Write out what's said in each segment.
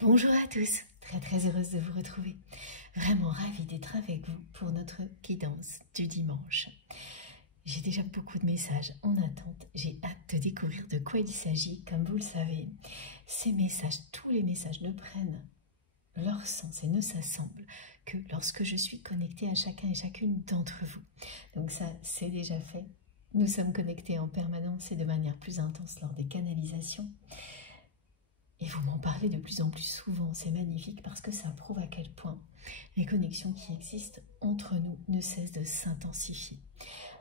Bonjour à tous, très heureuse de vous retrouver. Vraiment ravie d'être avec vous pour notre guidance du dimanche. J'ai déjà beaucoup de messages en attente, j'ai hâte de découvrir de quoi il s'agit. Comme vous le savez, ces messages, tous les messages ne prennent leur sens et ne s'assemblent que lorsque je suis connectée à chacun et chacune d'entre vous. Donc ça, c'est déjà fait. Nous sommes connectés en permanence et de manière plus intense lors des canalisations. Et vous m'en parlez de plus en plus souvent, c'est magnifique parce que ça prouve à quel point les connexions qui existent entre nous ne cessent de s'intensifier.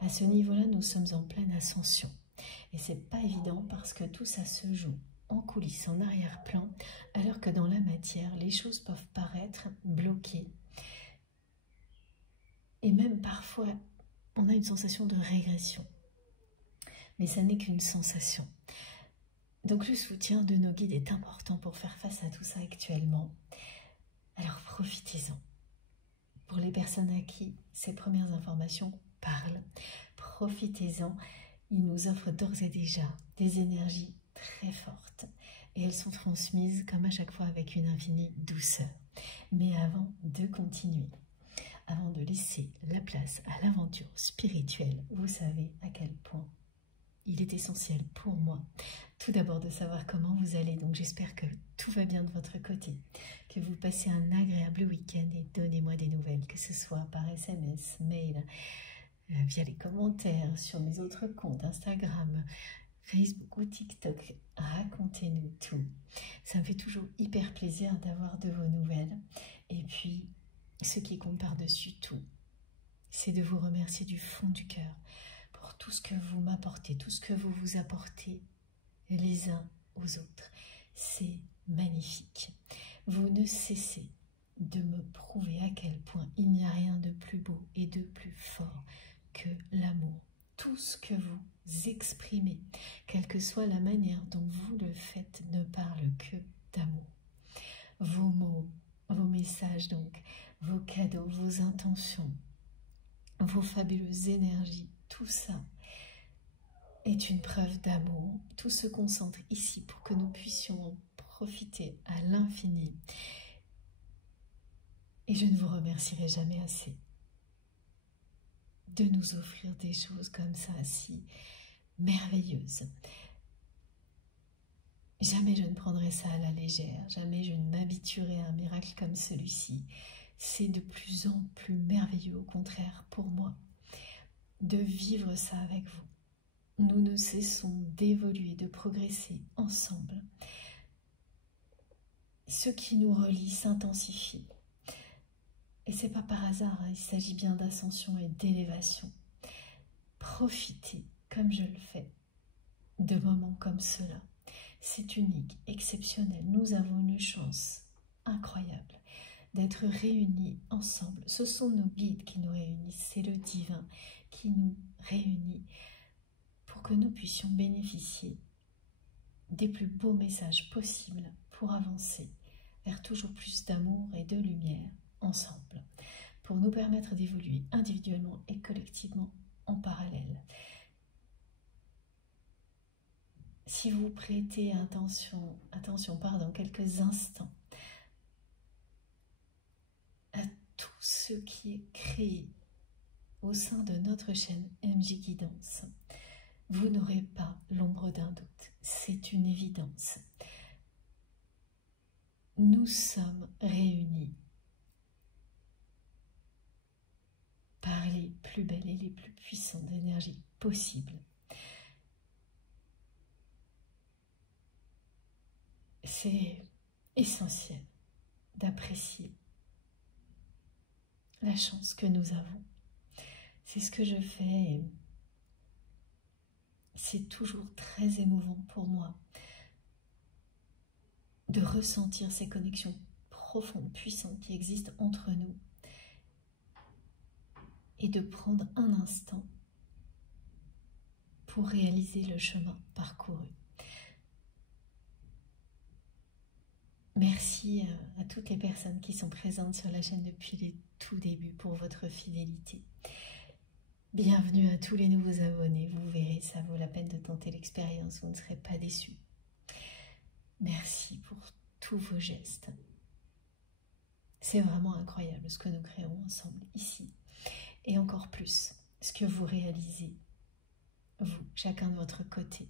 À ce niveau-là, nous sommes en pleine ascension. Et c'est pas évident parce que tout ça se joue en coulisses, en arrière-plan, alors que dans la matière, les choses peuvent paraître bloquées. Et même parfois, on a une sensation de régression. Mais ça n'est qu'une sensation. Donc le soutien de nos guides est important pour faire face à tout ça actuellement. Alors profitez-en. Pour les personnes à qui ces premières informations parlent, profitez-en. Ils nous offrent d'ores et déjà des énergies très fortes. Et elles sont transmises comme à chaque fois avec une infinie douceur. Mais avant de continuer, avant de laisser la place à l'aventure spirituelle, vous savez à quel point il est essentiel pour moi, tout d'abord de savoir comment vous allez. Donc j'espère que tout va bien de votre côté, que vous passez un agréable week-end et donnez-moi des nouvelles, que ce soit par SMS, mail, via les commentaires sur mes autres comptes, Instagram, Facebook ou TikTok. Racontez-nous tout. Ça me fait toujours hyper plaisir d'avoir de vos nouvelles. Et puis, ce qui compte par-dessus tout, c'est de vous remercier du fond du cœur pour tout ce que vous m'apportez, tout ce que vous vous apportez les uns aux autres. C'est magnifique. Vous ne cessez de me prouver à quel point il n'y a rien de plus beau et de plus fort que l'amour. Tout ce que vous exprimez, quelle que soit la manière dont vous le faites, ne parle que d'amour. Vos mots, vos messages donc, vos cadeaux, vos intentions, vos fabuleuses énergies, tout ça est une preuve d'amour. Tout se concentre ici pour que nous puissions en profiter à l'infini. Et je ne vous remercierai jamais assez de nous offrir des choses comme ça, si merveilleuses. Jamais je ne prendrai ça à la légère, jamais je ne m'habituerai à un miracle comme celui-ci. C'est de plus en plus merveilleux, au contraire, pour moi, de vivre ça avec vous. Nous ne cessons d'évoluer, de progresser ensemble. Ce qui nous relie s'intensifie. Et c'est pas par hasard, hein, il s'agit bien d'ascension et d'élévation. Profitez, comme je le fais, de moments comme cela. C'est unique, exceptionnel. Nous avons une chance incroyable d'être réunis ensemble. Ce sont nos guides qui nous réunissent, c'est le divin qui nous réunit pour que nous puissions bénéficier des plus beaux messages possibles pour avancer vers toujours plus d'amour et de lumière ensemble, pour nous permettre d'évoluer individuellement et collectivement en parallèle. Si vous prêtez attention dans quelques instants à tout ce qui est créé au sein de notre chaîne MJ Guidance, vous n'aurez pas l'ombre d'un doute, c'est une évidence. Nous sommes réunis par les plus belles et les plus puissantes énergies possibles. C'est essentiel d'apprécier la chance que nous avons. C'est ce que je fais et c'est toujours très émouvant pour moi de ressentir ces connexions profondes, puissantes qui existent entre nous et de prendre un instant pour réaliser le chemin parcouru. Merci à toutes les personnes qui sont présentes sur la chaîne depuis les tout débuts pour votre fidélité. Bienvenue à tous les nouveaux abonnés, vous verrez, ça vaut la peine de tenter l'expérience, vous ne serez pas déçus. Merci pour tous vos gestes. C'est vraiment incroyable ce que nous créons ensemble ici. Et encore plus, ce que vous réalisez, vous, chacun de votre côté.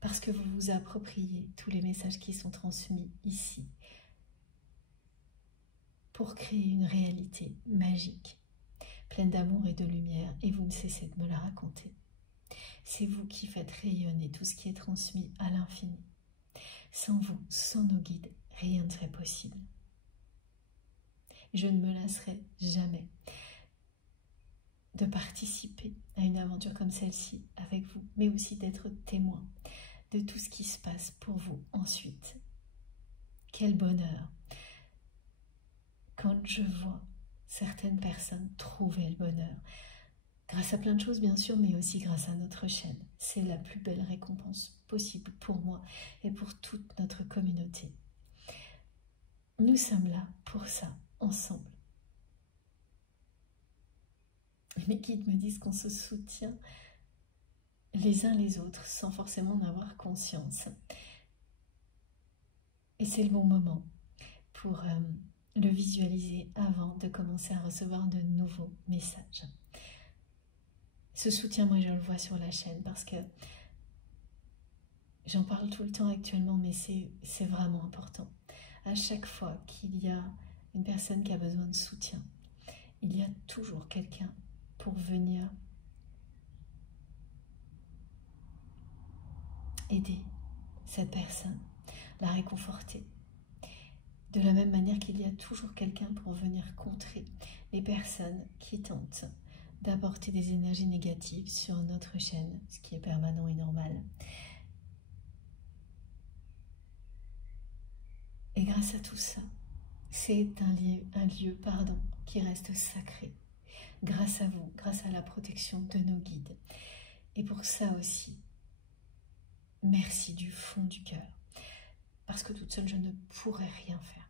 Parce que vous vous appropriez tous les messages qui sont transmis ici pour créer une réalité magique, pleine d'amour et de lumière, et vous ne cessez de me la raconter. C'est vous qui faites rayonner tout ce qui est transmis à l'infini. Sans vous, sans nos guides, rien ne serait possible. Je ne me lasserai jamais de participer à une aventure comme celle-ci avec vous, mais aussi d'être témoin de tout ce qui se passe pour vous ensuite. Quel bonheur quand je vois certaines personnes trouver le bonheur, grâce à plein de choses bien sûr, mais aussi grâce à notre chaîne. C'est la plus belle récompense possible pour moi et pour toute notre communauté. Nous sommes là pour ça, ensemble. Mes guides me disent qu'on se soutient les uns les autres sans forcément en avoir conscience. Et c'est le bon moment pour le visualiser avant de commencer à recevoir de nouveaux messages. Ce soutien, moi je le vois sur la chaîne parce que j'en parle tout le temps actuellement, mais c'est vraiment important. À chaque fois qu'il y a une personne qui a besoin de soutien, il y a toujours quelqu'un pour venir aider cette personne, la réconforter. De la même manière qu'il y a toujours quelqu'un pour venir contrer les personnes qui tentent d'apporter des énergies négatives sur notre chaîne, ce qui est permanent et normal. Et grâce à tout ça, c'est un lieu qui reste sacré. Grâce à vous, grâce à la protection de nos guides. Et pour ça aussi, merci du fond du cœur. Parce que toute seule, je ne pourrais rien faire.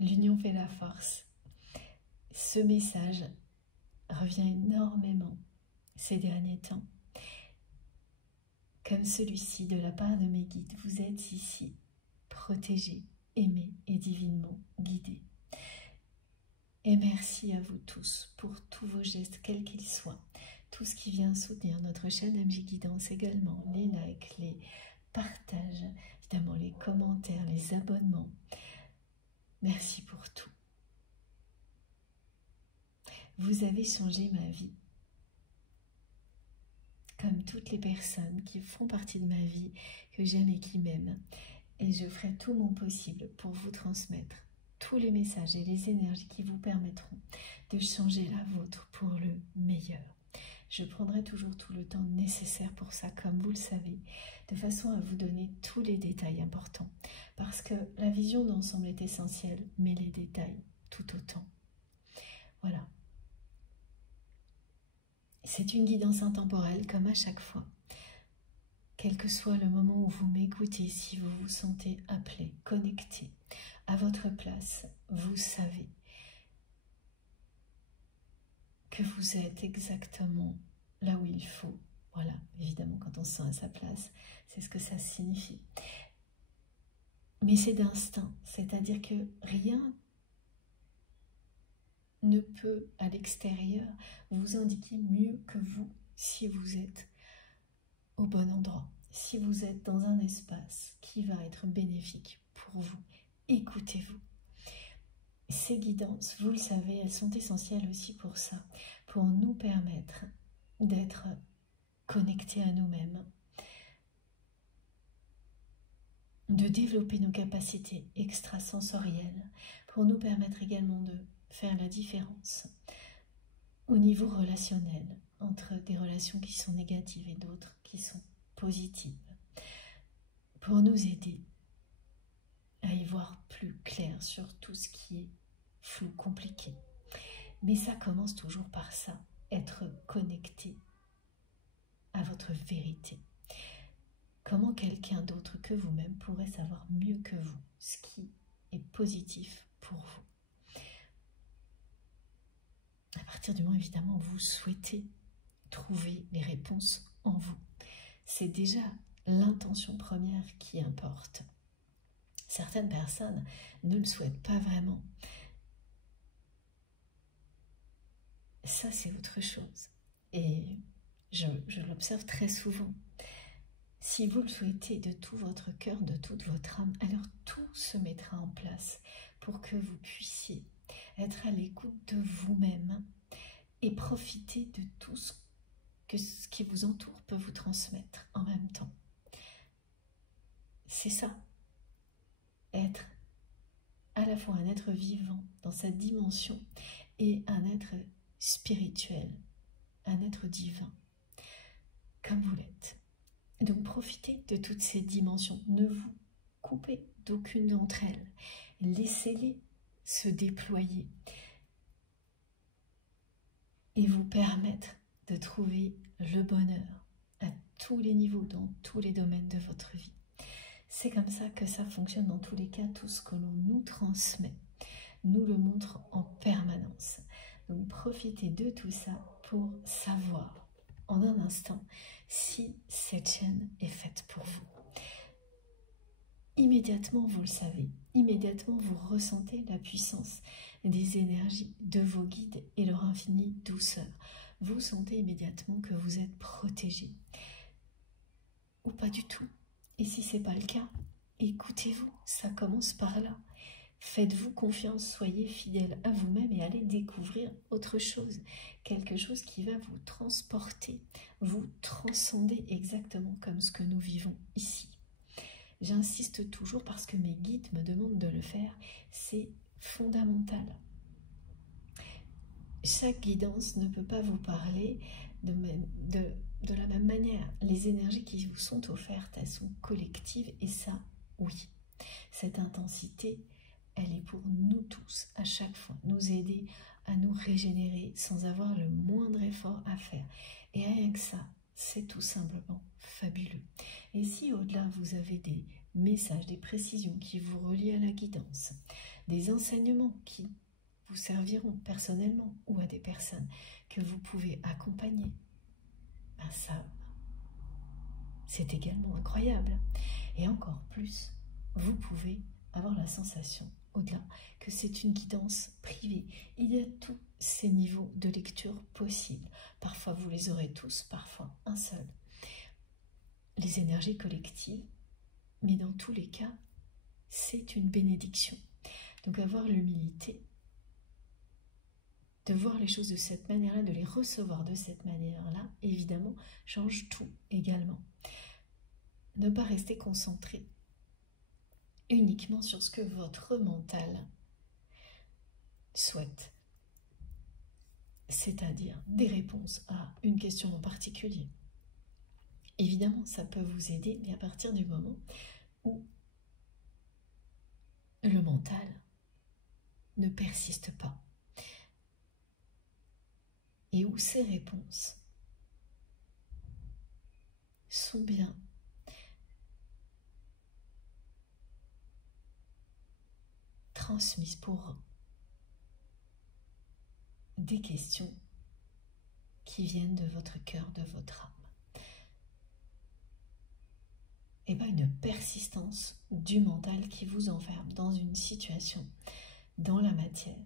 L'union fait la force. Ce message revient énormément ces derniers temps. Comme celui-ci de la part de mes guides, vous êtes ici, protégés, aimés et divinement guidés. Et merci à vous tous pour tous vos gestes, quels qu'ils soient. Tout ce qui vient soutenir notre chaîne MJ Guidance également, les likes, les partages, évidemment les commentaires, les abonnements. Merci pour tout. Vous avez changé ma vie. Comme toutes les personnes qui font partie de ma vie, que j'aime et qui m'aiment. Et je ferai tout mon possible pour vous transmettre tous les messages et les énergies qui vous permettront de changer la vôtre pour le meilleur. Je prendrai toujours tout le temps nécessaire pour ça, comme vous le savez, de façon à vous donner tous les détails importants. Parce que la vision d'ensemble est essentielle, mais les détails tout autant. Voilà. C'est une guidance intemporelle, comme à chaque fois. Quel que soit le moment où vous m'écoutez, si vous vous sentez appelé, connecté à votre place, vous savez que vous êtes exactement là où il faut. Voilà, évidemment, quand on se sent à sa place, c'est ce que ça signifie. Mais c'est d'instinct, c'est-à-dire que rien ne peut, à l'extérieur, vous indiquer mieux que vous si vous êtes au bon endroit, si vous êtes dans un espace qui va être bénéfique pour vous. Écoutez-vous. Ces guidances, vous le savez, elles sont essentielles aussi pour ça, pour nous permettre d'être connectés à nous-mêmes, de développer nos capacités extrasensorielles, pour nous permettre également de faire la différence au niveau relationnel entre des relations qui sont négatives et d'autres qui sont positives, pour nous aider à y voir plus clair sur tout ce qui est flou, compliqué. Mais ça commence toujours par ça, être connecté à votre vérité. Comment quelqu'un d'autre que vous-même pourrait savoir mieux que vous ce qui est positif pour vous? À partir du moment, évidemment, où vous souhaitez trouver les réponses en vous. C'est déjà l'intention première qui importe. Certaines personnes ne le souhaitent pas vraiment. Ça, c'est autre chose. Et je l'observe très souvent. Si vous le souhaitez de tout votre cœur, de toute votre âme, alors tout se mettra en place pour que vous puissiez être à l'écoute de vous-même et profiter de tout ce qui vous entoure peut vous transmettre en même temps. C'est ça, être à la fois un être vivant dans sa dimension et un être spirituel, un être divin, comme vous l'êtes. Donc profitez de toutes ces dimensions, ne vous coupez d'aucune d'entre elles, laissez-les se déployer et vous permettre de trouver le bonheur à tous les niveaux, dans tous les domaines de votre vie. C'est comme ça que ça fonctionne dans tous les cas. Tout ce que l'on nous transmet nous le montre en permanence. Donc profitez de tout ça pour savoir en un instant si cette chaîne est faite pour vous. Immédiatement, vous le savez, immédiatement vous ressentez la puissance des énergies de vos guides et leur infinie douceur. Vous sentez immédiatement que vous êtes protégé. Ou pas du tout. Et si ce n'est pas le cas, écoutez-vous, ça commence par là. Faites-vous confiance, soyez fidèle à vous-même et allez découvrir autre chose. Quelque chose qui va vous transporter, vous transcender exactement comme ce que nous vivons ici. J'insiste toujours parce que mes guides me demandent de le faire, c'est fondamental. Chaque guidance ne peut pas vous parler de la même manière. Les énergies qui vous sont offertes, elles sont collectives et ça, oui. Cette intensité, elle est pour nous tous, à chaque fois, nous aider à nous régénérer sans avoir le moindre effort à faire. Et rien que ça, c'est tout simplement fabuleux. Et si au-delà, vous avez des messages, des précisions qui vous relient à la guidance, des enseignements qui vous serviront personnellement ou à des personnes que vous pouvez accompagner, ben ça, c'est également incroyable. Et encore plus, vous pouvez avoir la sensation, au-delà, que c'est une guidance privée. Il y a tous ces niveaux de lecture possibles. Parfois, vous les aurez tous, parfois un seul. Les énergies collectives, mais dans tous les cas, c'est une bénédiction. Donc avoir l'humilité de voir les choses de cette manière-là, de les recevoir de cette manière-là, évidemment, change tout également. Ne pas rester concentré uniquement sur ce que votre mental souhaite, c'est-à-dire des réponses à une question en particulier. Évidemment, ça peut vous aider, mais à partir du moment où le mental ne persiste pas et où ces réponses sont bien transmises pour des questions qui viennent de votre cœur, de votre âme. Et pas une persistance du mental qui vous enferme dans une situation, dans la matière.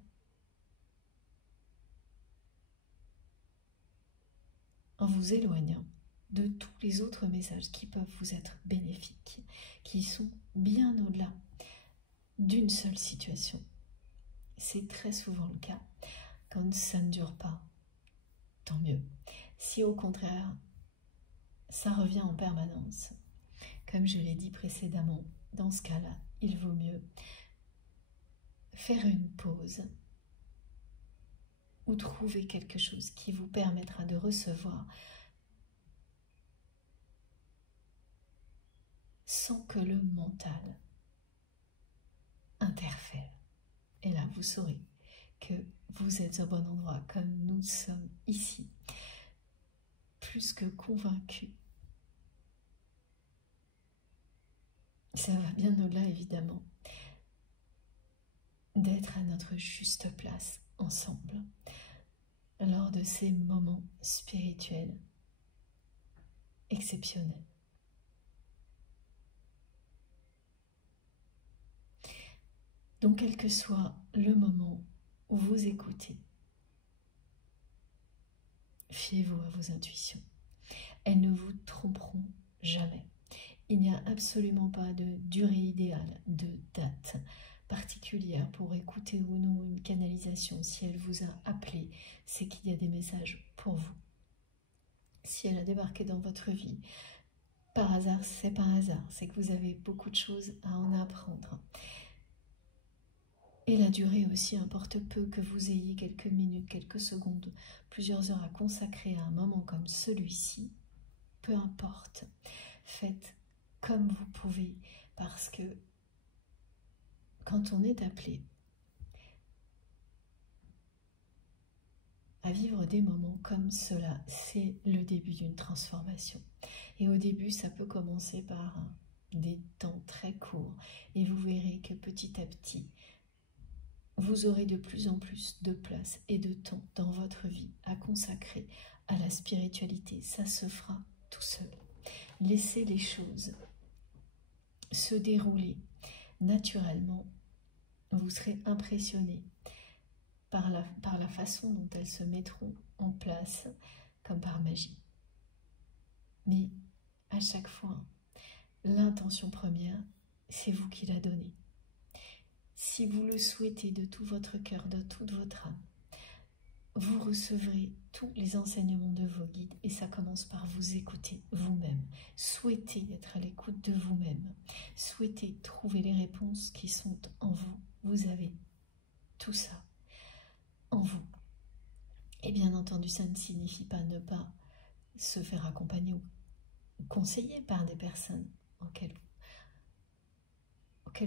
En vous éloignant de tous les autres messages qui peuvent vous être bénéfiques, qui sont bien au-delà d'une seule situation. C'est très souvent le cas. Quand ça ne dure pas, tant mieux. Si au contraire, ça revient en permanence, comme je l'ai dit précédemment, dans ce cas-là, il vaut mieux faire une pause ou trouver quelque chose qui vous permettra de recevoir sans que le mental interfère. Et là, vous saurez que vous êtes au bon endroit, comme nous sommes ici, plus que convaincus. Ça va bien au-delà, évidemment, d'être à notre juste place ensemble lors de ces moments spirituels exceptionnels. Donc quel que soit le moment où vous écoutez, fiez-vous à vos intuitions. Elles ne vous tromperont jamais. Il n'y a absolument pas de durée idéale, de date particulière pour écouter ou non une canalisation. Si elle vous a appelé, c'est qu'il y a des messages pour vous. Si elle a débarqué dans votre vie, par hasard, c'est par hasard. C'est que vous avez beaucoup de choses à en apprendre. Et la durée aussi importe peu, que vous ayez quelques minutes, quelques secondes, plusieurs heures à consacrer à un moment comme celui-ci, peu importe. Faites comme vous pouvez, parce que quand on est appelé à vivre des moments comme cela, c'est le début d'une transformation. Et au début, ça peut commencer par des temps très courts, et vous verrez que petit à petit, vous aurez de plus en plus de place et de temps dans votre vie à consacrer à la spiritualité. Ça se fera tout seul. Laissez les choses se dérouler naturellement. Vous serez impressionné par la façon dont elles se mettront en place comme par magie. Mais à chaque fois, l'intention première, c'est vous qui la donnez. Si vous le souhaitez de tout votre cœur, de toute votre âme, vous recevrez tous les enseignements de vos guides, et ça commence par vous écouter vous-même. Souhaitez être à l'écoute de vous-même. Souhaitez trouver les réponses qui sont en vous. Vous avez tout ça en vous. Et bien entendu, ça ne signifie pas ne pas se faire accompagner ou conseiller par des personnes auxquelles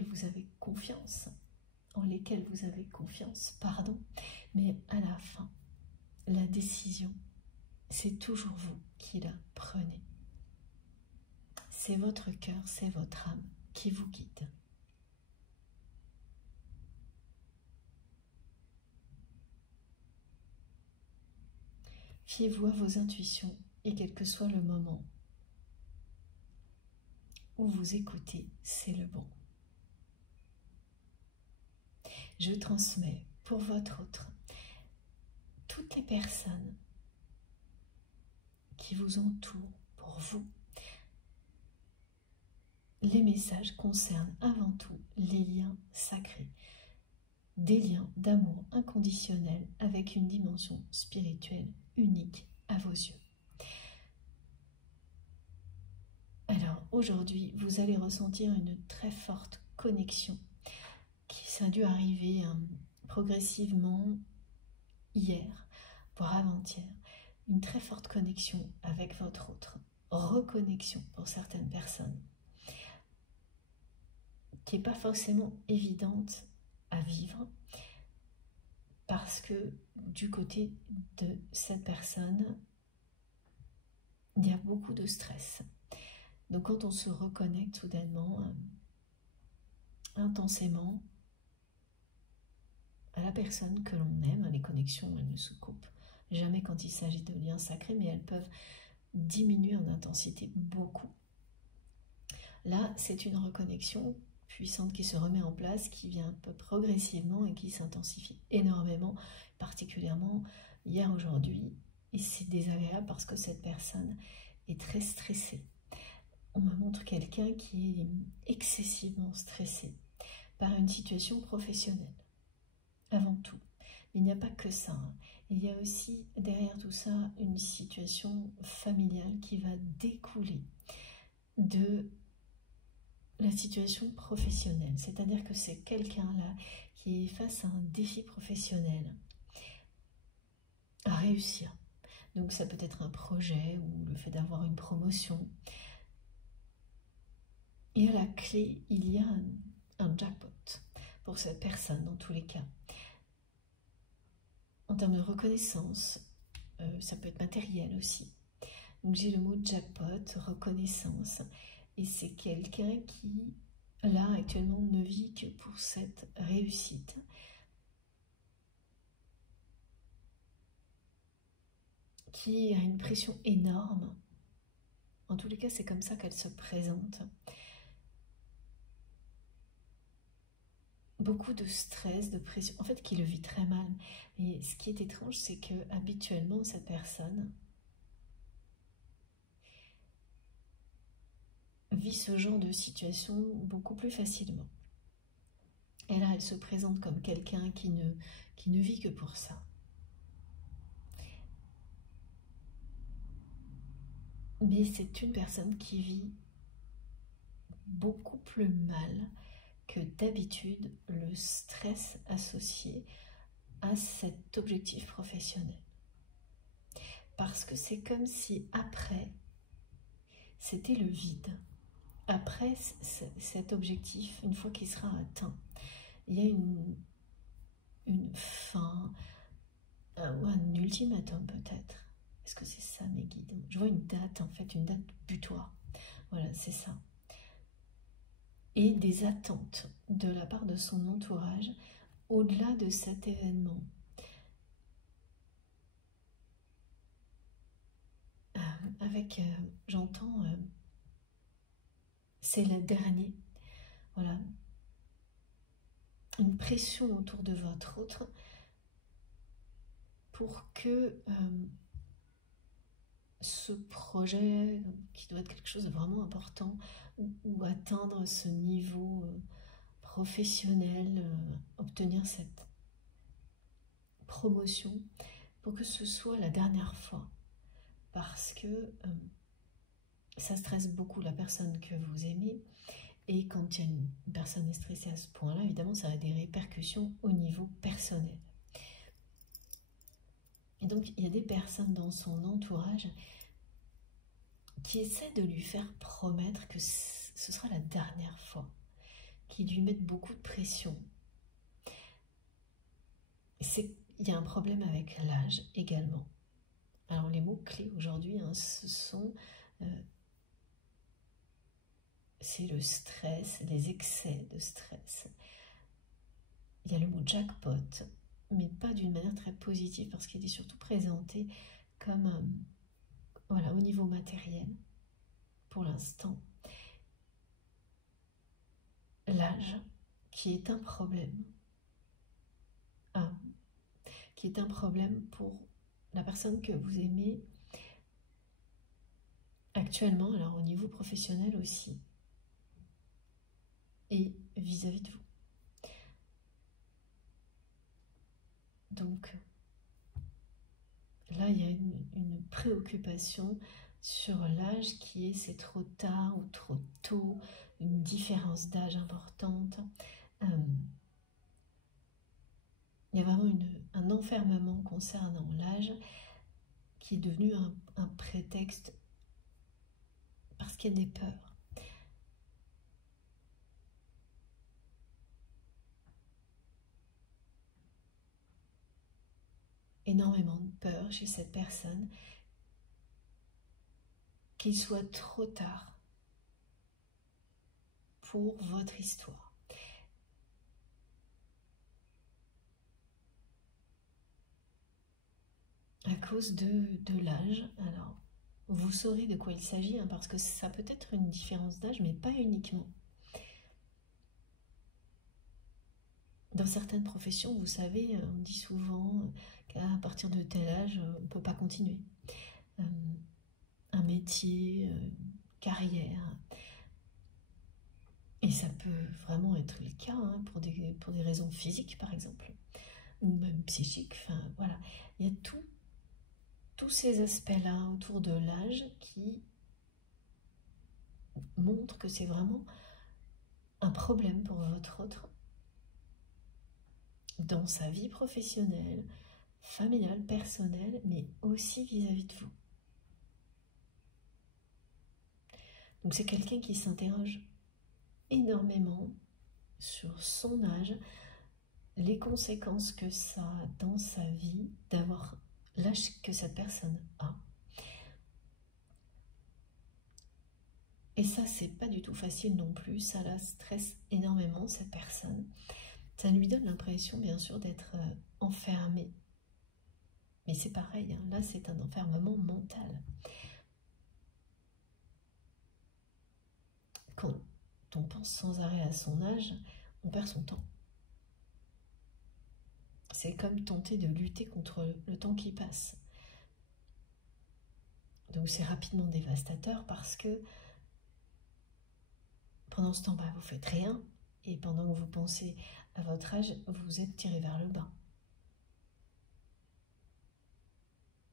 vous avez confiance, en lesquelles vous avez confiance, pardon. Mais à la fin, la décision, c'est toujours vous qui la prenez. C'est votre cœur, c'est votre âme qui vous guide. Fiez-vous à vos intuitions, et quel que soit le moment où vous écoutez, c'est le bon. Je transmets pour votre autre toutes les personnes qui vous entourent, pour vous. Les messages concernent avant tout les liens sacrés, des liens d'amour inconditionnel avec une dimension spirituelle unique à vos yeux. Alors aujourd'hui, vous allez ressentir une très forte connexion qui a dû arriver progressivement hier, voire avant-hier. Une très forte connexion avec votre autre, reconnexion pour certaines personnes, qui n'est pas forcément évidente à vivre, parce que du côté de cette personne, il y a beaucoup de stress. Donc quand on se reconnecte soudainement, intensément, à la personne que l'on aime, les connexions, elles ne se coupent jamais quand il s'agit de liens sacrés, mais elles peuvent diminuer en intensité beaucoup. Là, c'est une reconnexion puissante qui se remet en place, qui vient un peu progressivement et qui s'intensifie énormément, particulièrement hier, aujourd'hui. Et c'est désagréable parce que cette personne est très stressée. On me montre quelqu'un qui est excessivement stressé par une situation professionnelle, avant tout. Il n'y a pas que ça. Il y a aussi derrière tout ça une situation familiale qui va découler de la situation professionnelle. C'est-à-dire que c'est quelqu'un-là qui est face à un défi professionnel à réussir. Donc ça peut être un projet ou le fait d'avoir une promotion. Et à la clé, il y a un jackpot pour cette personne dans tous les cas. En termes de reconnaissance, ça peut être matériel aussi. Donc j'ai le mot jackpot, reconnaissance, et c'est quelqu'un qui, là, actuellement, ne vit que pour cette réussite. Qui a une pression énorme. En tous les cas, c'est comme ça qu'elle se présente. beaucoup de stress, de pression, en fait qui le vit très mal. Et ce qui est étrange, c'est que habituellement cette personne vit ce genre de situation beaucoup plus facilement. Et là, elle se présente comme quelqu'un qui ne vit que pour ça. Mais c'est une personne qui vit beaucoup plus mal que d'habitude le stress associé à cet objectif professionnel. Parce que c'est comme si après, c'était le vide. Après cet objectif, une fois qu'il sera atteint, il y a une fin, ou un ultimatum peut-être. Est-ce que c'est ça mes guides? Je vois une date en fait, une date butoir. Voilà, c'est ça. Et des attentes de la part de son entourage au-delà de cet événement. J'entends, c'est le dernier. Voilà. Une pression autour de votre autre pour que ce projet, qui doit être quelque chose de vraiment important, ou atteindre ce niveau professionnel, obtenir cette promotion, pour que ce soit la dernière fois. Parce que ça stresse beaucoup la personne que vous aimez. Et quand il y a une personne est stressée à ce point-là, évidemment, ça a des répercussions au niveau personnel. Et donc, il y a des personnes dans son entourage qui essaient de lui faire promettre que ce sera la dernière fois, qui lui mettent beaucoup de pression. Il y a un problème avec l'âge également. Alors, les mots-clés aujourd'hui, hein, c'est le stress, les excès de stress. Il y a le mot jackpot, mais pas d'une manière très positive parce qu'il est surtout présenté comme voilà, au niveau matériel pour l'instant. L'âge qui est un problème, qui est un problème pour la personne que vous aimez actuellement, alors au niveau professionnel aussi, et vis-à-vis de vous. Donc là, il y a une préoccupation sur l'âge qui est c'est trop tard ou trop tôt, une différence d'âge importante. Il y a vraiment un enfermement concernant l'âge qui est devenu un prétexte parce qu'il y a des peurs. Énormément de peur chez cette personne qu'il soit trop tard pour votre histoire. À cause de l'âge, alors vous saurez de quoi il s'agit, hein, parce que ça peut être une différence d'âge, mais pas uniquement. Dans certaines professions, vous savez, on dit souvent qu'à partir de tel âge, on ne peut pas continuer. Un métier, carrière. Et ça peut vraiment être le cas hein, pour des raisons physiques, par exemple, ou même psychiques. Enfin, voilà. Il y a tous ces aspects-là autour de l'âge qui montrent que c'est vraiment un problème pour votre autre dans sa vie professionnelle, familiale, personnelle, mais aussi vis-à-vis de vous. Donc c'est quelqu'un qui s'interroge énormément sur son âge, les conséquences que ça a dans sa vie, d'avoir l'âge que cette personne a. Et ça, c'est pas du tout facile non plus, ça la stresse énormément, cette personne. Ça lui donne l'impression, bien sûr, d'être enfermée. Mais c'est pareil, hein, là, c'est un enfermement mental. Quand on pense sans arrêt à son âge, on perd son temps. c'est comme tenter de lutter contre le temps qui passe. Donc c'est rapidement dévastateur parce que pendant ce temps, vous faites rien, et pendant que vous pensez à votre âge, vous êtes tiré vers le bas.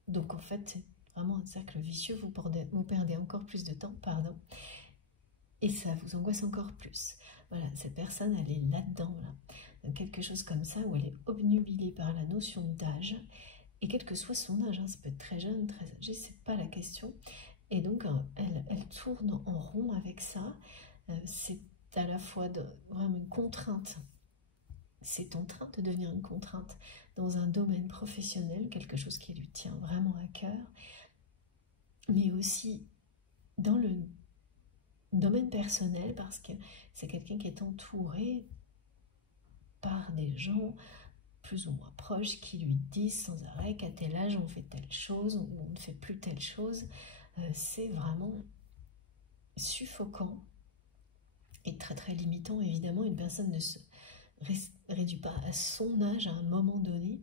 Donc en fait, c'est vraiment un cercle vicieux, vous perdez encore plus de temps, et ça vous angoisse encore plus. Voilà, cette personne, elle est là-dedans, dans quelque chose comme ça, où elle est obnubilée par la notion d'âge, et quel que soit son âge, ça peut être très jeune, très âgé, c'est pas la question. Et donc, elle tourne en rond avec ça. C'est à la fois vraiment une contrainte. C'est en train de devenir une contrainte dans un domaine professionnel, quelque chose qui lui tient vraiment à cœur, mais aussi dans le domaine personnel, parce que c'est quelqu'un qui est entouré par des gens plus ou moins proches qui lui disent sans arrêt qu'à tel âge on fait telle chose ou on ne fait plus telle chose. C'est vraiment suffocant et très très limitant. Évidemment, une personne ne se réduit pas à son âge à un moment donné.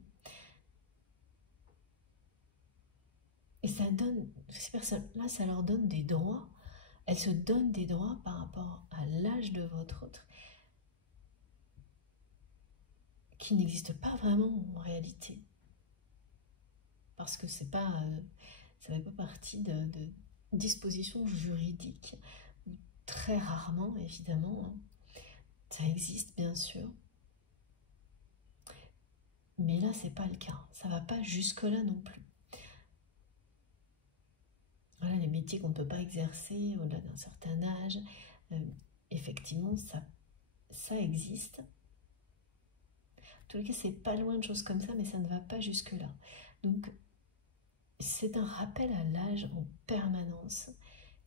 Et ça donne, ces personnes-là, ça leur donne des droits. Elles se donnent des droits par rapport à l'âge de votre autre, qui n'existe pas vraiment en réalité. Parce que ça ne fait pas partie de dispositions juridiques. Très rarement, évidemment. Ça existe, bien sûr. Mais là, c'est pas le cas. Ça va pas jusque-là non plus. Voilà, les métiers qu'on ne peut pas exercer au-delà d'un certain âge, effectivement, ça existe. En tous les cas, c'est pas loin de choses comme ça, mais ça ne va pas jusque-là. Donc, c'est un rappel à l'âge en permanence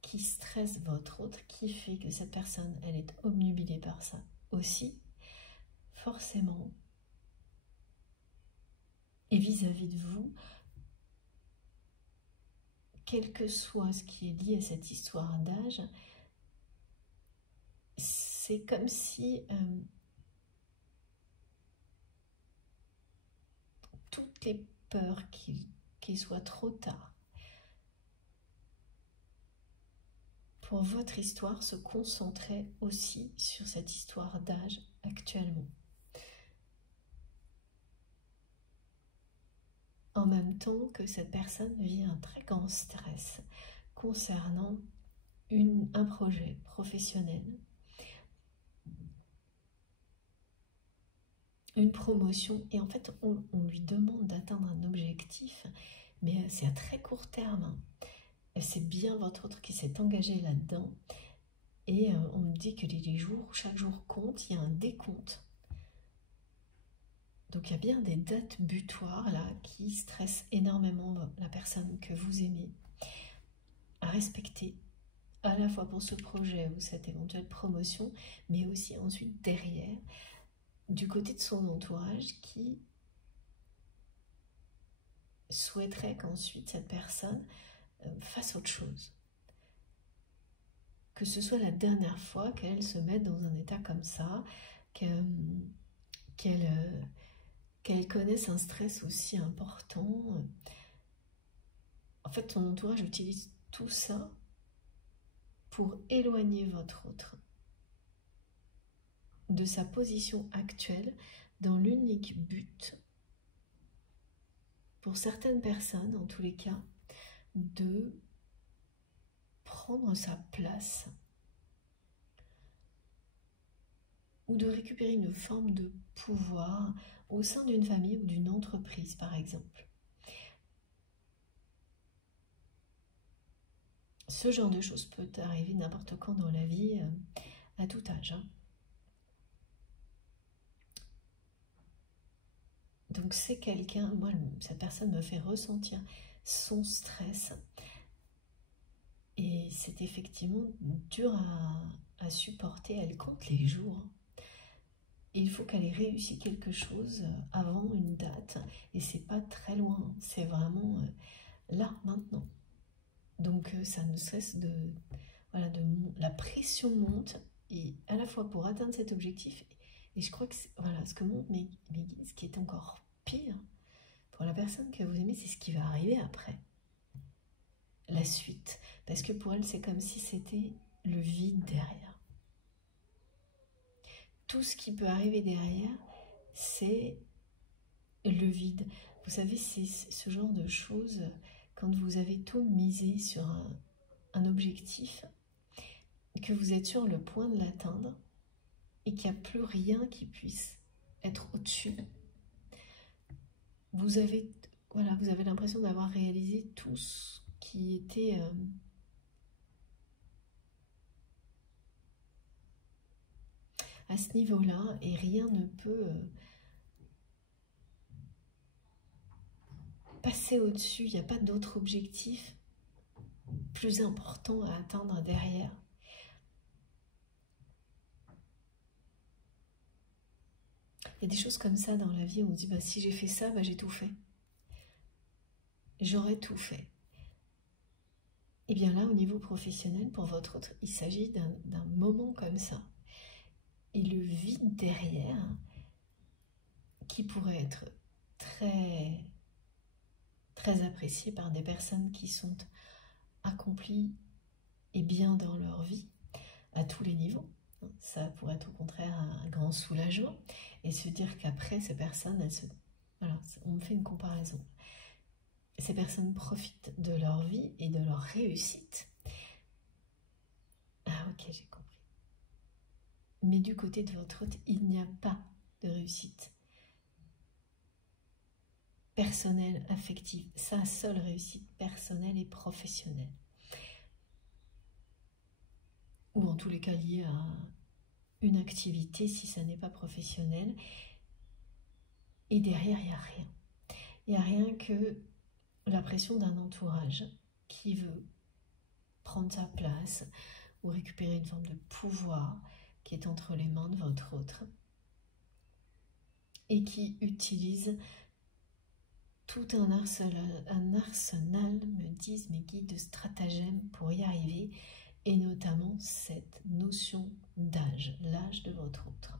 qui stresse votre autre, qui fait que cette personne, elle est obnubilée par ça aussi, forcément. Et vis-à-vis de vous, quel que soit ce qui est lié à cette histoire d'âge, c'est comme si toutes les peurs qu'il soit trop tard pour votre histoire se concentraient aussi sur cette histoire d'âge actuellement. En même temps que cette personne vit un très grand stress concernant un projet professionnel, une promotion, et en fait on lui demande d'atteindre un objectif, mais c'est à très court terme. C'est bien votre autre qui s'est engagé là-dedans, et on me dit que chaque jour compte, il y a un décompte. Donc il y a bien des dates butoirs là qui stressent énormément la personne que vous aimez à respecter, à la fois pour ce projet ou cette éventuelle promotion, mais aussi ensuite derrière, du côté de son entourage qui souhaiterait qu'ensuite cette personne fasse autre chose. Que ce soit la dernière fois qu'elle se mette dans un état comme ça, qu'elle connaisse un stress aussi important. En fait, ton entourage utilise tout ça pour éloigner votre autre de sa position actuelle dans l'unique but, pour certaines personnes en tous les cas, de prendre sa place ou de récupérer une forme de pouvoir au sein d'une famille ou d'une entreprise par exemple. Ce genre de choses peut arriver n'importe quand dans la vie, à tout âge. Donc c'est quelqu'un, moi cette personne me fait ressentir son stress. Et c'est effectivement dur à supporter, elle compte les jours. Il faut qu'elle ait réussi quelque chose avant une date, et c'est pas très loin, c'est vraiment là, maintenant. Donc ça ne cesse la pression monte, et à la fois pour atteindre cet objectif, et je crois que voilà ce que montre mes guides, ce qui est encore pire, pour la personne que vous aimez, c'est ce qui va arriver après. La suite. Parce que pour elle, c'est comme si c'était le vide derrière. Tout ce qui peut arriver derrière, c'est le vide. Vous savez, c'est ce genre de choses, quand vous avez tout misé sur un objectif, que vous êtes sur le point de l'atteindre, et qu'il n'y a plus rien qui puisse être au-dessus. Vous avez l'impression d'avoir réalisé tout ce qui était à ce niveau-là, et rien ne peut passer au-dessus. Il n'y a pas d'autre objectif plus important à atteindre derrière. Il y a des choses comme ça dans la vie où on se dit bah, si j'ai fait ça, bah, j'ai tout fait. J'aurais tout fait. Et bien là, au niveau professionnel, pour votre autre, il s'agit d'un moment comme ça. Et le vide derrière, qui pourrait être très, très apprécié par des personnes qui sont accomplies et bien dans leur vie, à tous les niveaux. Ça pourrait être au contraire un grand soulagement, et se dire qu'après, ces personnes, voilà, on fait une comparaison. Ces personnes profitent de leur vie et de leur réussite. Ah ok, j'ai compris. Mais du côté de votre hôte, il n'y a pas de réussite personnelle, affective. Sa seule réussite personnelle et professionnelle. Ou en tous les cas liée à une activité si ça n'est pas professionnel. Et derrière, il n'y a rien. Il n'y a rien que la pression d'un entourage qui veut prendre sa place ou récupérer une forme de pouvoir qui est entre les mains de votre autre et qui utilise tout un arsenal, me disent mes guides, de stratagèmes pour y arriver, et notamment cette notion d'âge, l'âge de votre autre.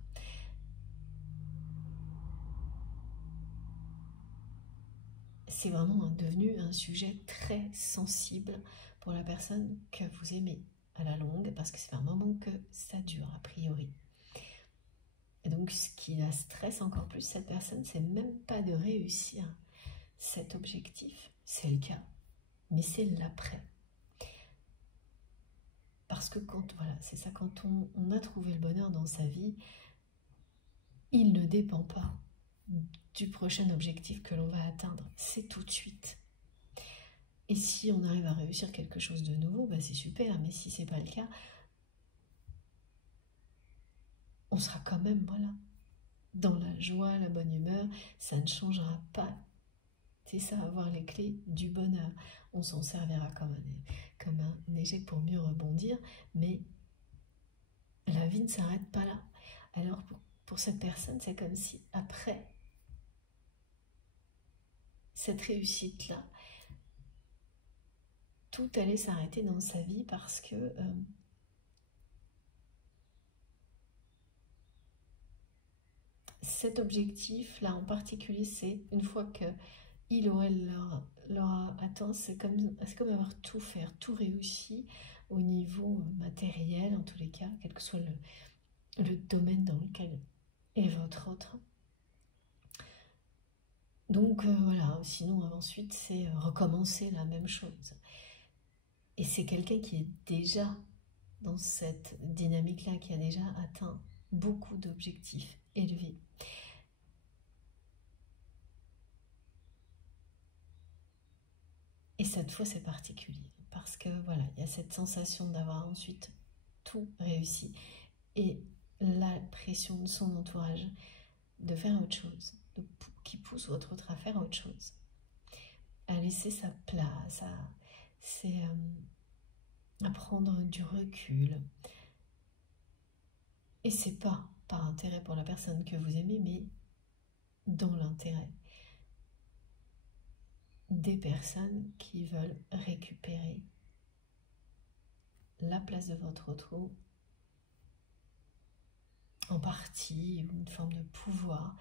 C'est vraiment devenu un sujet très sensible pour la personne que vous aimez à la longue, parce que c'est un moment que ça dure a priori. Et donc ce qui la stresse encore plus, cette personne, c'est même pas de réussir cet objectif, c'est le cas, mais c'est l'après. Parce que c'est ça, quand on a trouvé le bonheur dans sa vie, il ne dépend pas du prochain objectif que l'on va atteindre, c'est tout de suite. Et si on arrive à réussir quelque chose de nouveau, bah c'est super, mais si c'est pas le cas, on sera quand même, dans la joie, la bonne humeur, ça ne changera pas. C'est ça, avoir les clés du bonheur. On s'en servira comme un échec pour mieux rebondir, mais la vie ne s'arrête pas là. Alors pour cette personne, c'est comme si après cette réussite-là, tout allait s'arrêter dans sa vie parce que cet objectif-là en particulier, c'est une fois qu'il ou elle l'aura atteint, c'est comme avoir tout fait, tout réussi au niveau matériel, en tous les cas, quel que soit le domaine dans lequel est votre autre. Donc voilà, sinon ensuite c'est recommencer la même chose. Et c'est quelqu'un qui est déjà dans cette dynamique-là, qui a déjà atteint beaucoup d'objectifs élevés. Et cette fois, c'est particulier, parce que voilà, il y a cette sensation d'avoir ensuite tout réussi, et la pression de son entourage de faire autre chose, qui pousse votre autre à faire autre chose, à laisser sa place, à prendre du recul. Et c'est pas par intérêt pour la personne que vous aimez, mais dans l'intérêt des personnes qui veulent récupérer la place de votre autre, en partie, ou une forme de pouvoir,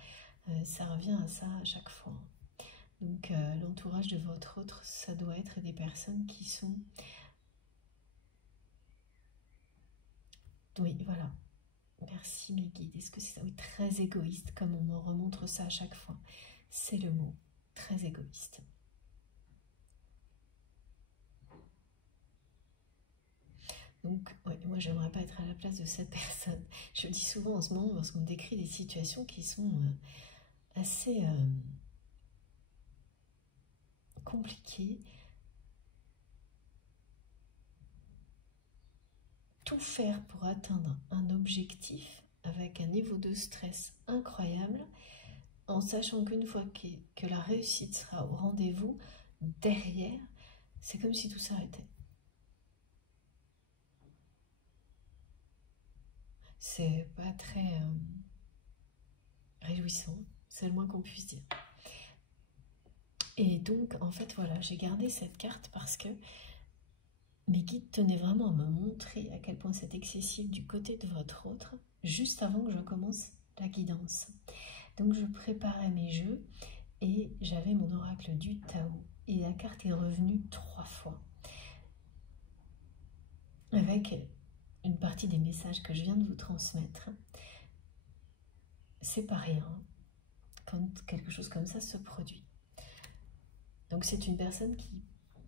Ça revient à ça à chaque fois. Donc l'entourage de votre autre, ça doit être des personnes qui sont... Oui, voilà. Merci mes guides. Est-ce que c'est ça? Oui, très égoïste, comme on me remontre ça à chaque fois. C'est le mot, très égoïste. Donc, ouais, moi, j'aimerais pas être à la place de cette personne. Je le dis souvent en ce moment, parce qu'on me décrit des situations qui sont assez compliquées. Tout faire pour atteindre un objectif avec un niveau de stress incroyable, en sachant qu'une fois que la réussite sera au rendez-vous, derrière, c'est comme si tout s'arrêtait. C'est pas très réjouissant, c'est le moins qu'on puisse dire. Et donc, en fait, voilà, j'ai gardé cette carte parce que mes guides tenaient vraiment à me montrer à quel point c'est excessif du côté de votre autre, juste avant que je commence la guidance. Donc, je préparais mes jeux et j'avais mon oracle du Tao. Et la carte est revenue 3 fois. Avec une partie des messages que je viens de vous transmettre. C'est pas rien quand quelque chose comme ça se produit. Donc c'est une personne qui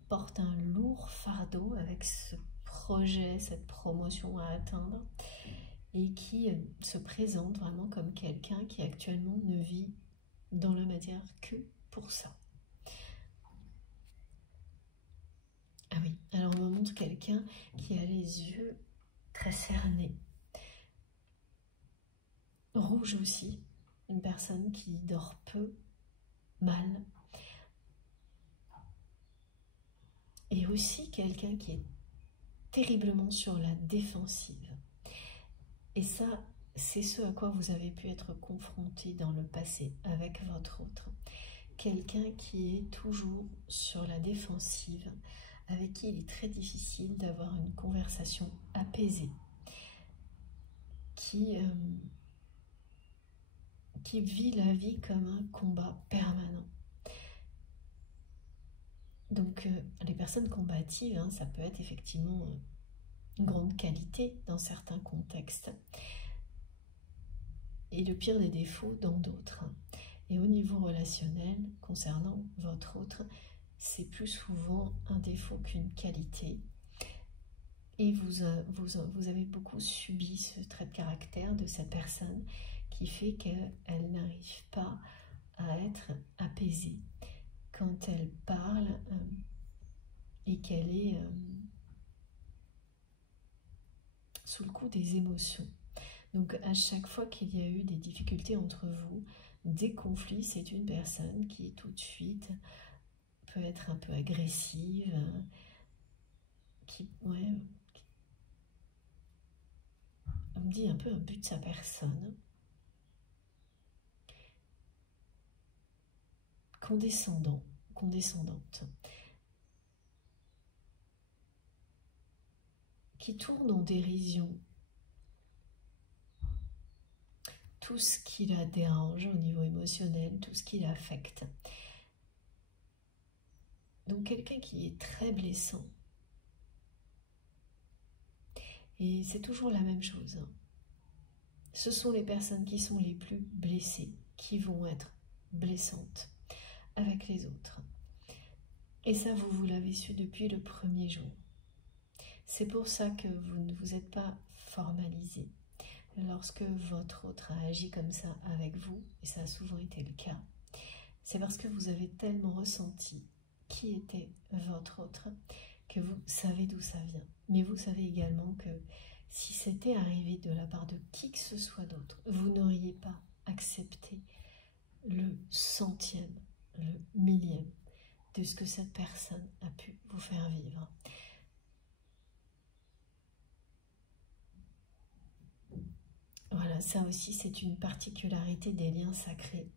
porte un lourd fardeau avec ce projet, cette promotion à atteindre et qui se présente vraiment comme quelqu'un qui actuellement ne vit dans la matière que pour ça. Ah oui, alors on me montre quelqu'un qui a les yeux très cernés, rouge aussi, une personne qui dort peu, mal, et aussi quelqu'un qui est terriblement sur la défensive. Et ça, c'est ce à quoi vous avez pu être confronté dans le passé avec votre autre. Quelqu'un qui est toujours sur la défensive, avec qui il est très difficile d'avoir une conversation apaisée, qui vit la vie comme un combat permanent. Donc les personnes combatives, hein, ça peut être effectivement une grande qualité dans certains contextes, et le pire des défauts dans d'autres. Et au niveau relationnel, concernant votre autre, c'est plus souvent un défaut qu'une qualité. Et vous avez beaucoup subi ce trait de caractère de cette personne qui fait qu'elle n'arrive pas à être apaisée quand elle parle et qu'elle est sous le coup des émotions. Donc à chaque fois qu'il y a eu des difficultés entre vous, des conflits, c'est une personne qui tout de suite peut être un peu agressive, on me dit un peu un but de sa personne, condescendante, qui tourne en dérision tout ce qui la dérange au niveau émotionnel, tout ce qui l'affecte. Donc quelqu'un qui est très blessant. Et c'est toujours la même chose. Ce sont les personnes qui sont les plus blessées qui vont être blessantes avec les autres. Et ça, vous l'avez su depuis le premier jour. C'est pour ça que vous ne vous êtes pas formalisé. Lorsque votre autre a agi comme ça avec vous, et ça a souvent été le cas, c'est parce que vous avez tellement ressenti qui était votre autre que vous savez d'où ça vient. Mais vous savez également que si c'était arrivé de la part de qui que ce soit d'autre, vous n'auriez pas accepté le centième, le millième de ce que cette personne a pu vous faire vivre. Voilà, ça aussi c'est une particularité des liens sacrés.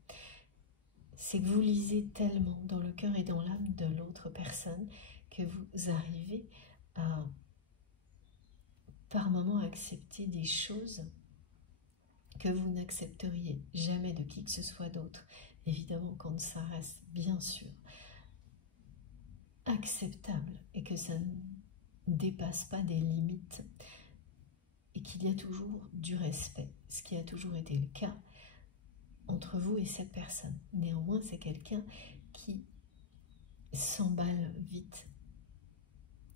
C'est que vous lisez tellement dans le cœur et dans l'âme de l'autre personne que vous arrivez à, par moments, accepter des choses que vous n'accepteriez jamais de qui que ce soit d'autre, évidemment quand ça reste bien sûr acceptable et que ça ne dépasse pas des limites et qu'il y a toujours du respect, ce qui a toujours été le cas entre vous et cette personne. Néanmoins, c'est quelqu'un qui s'emballe vite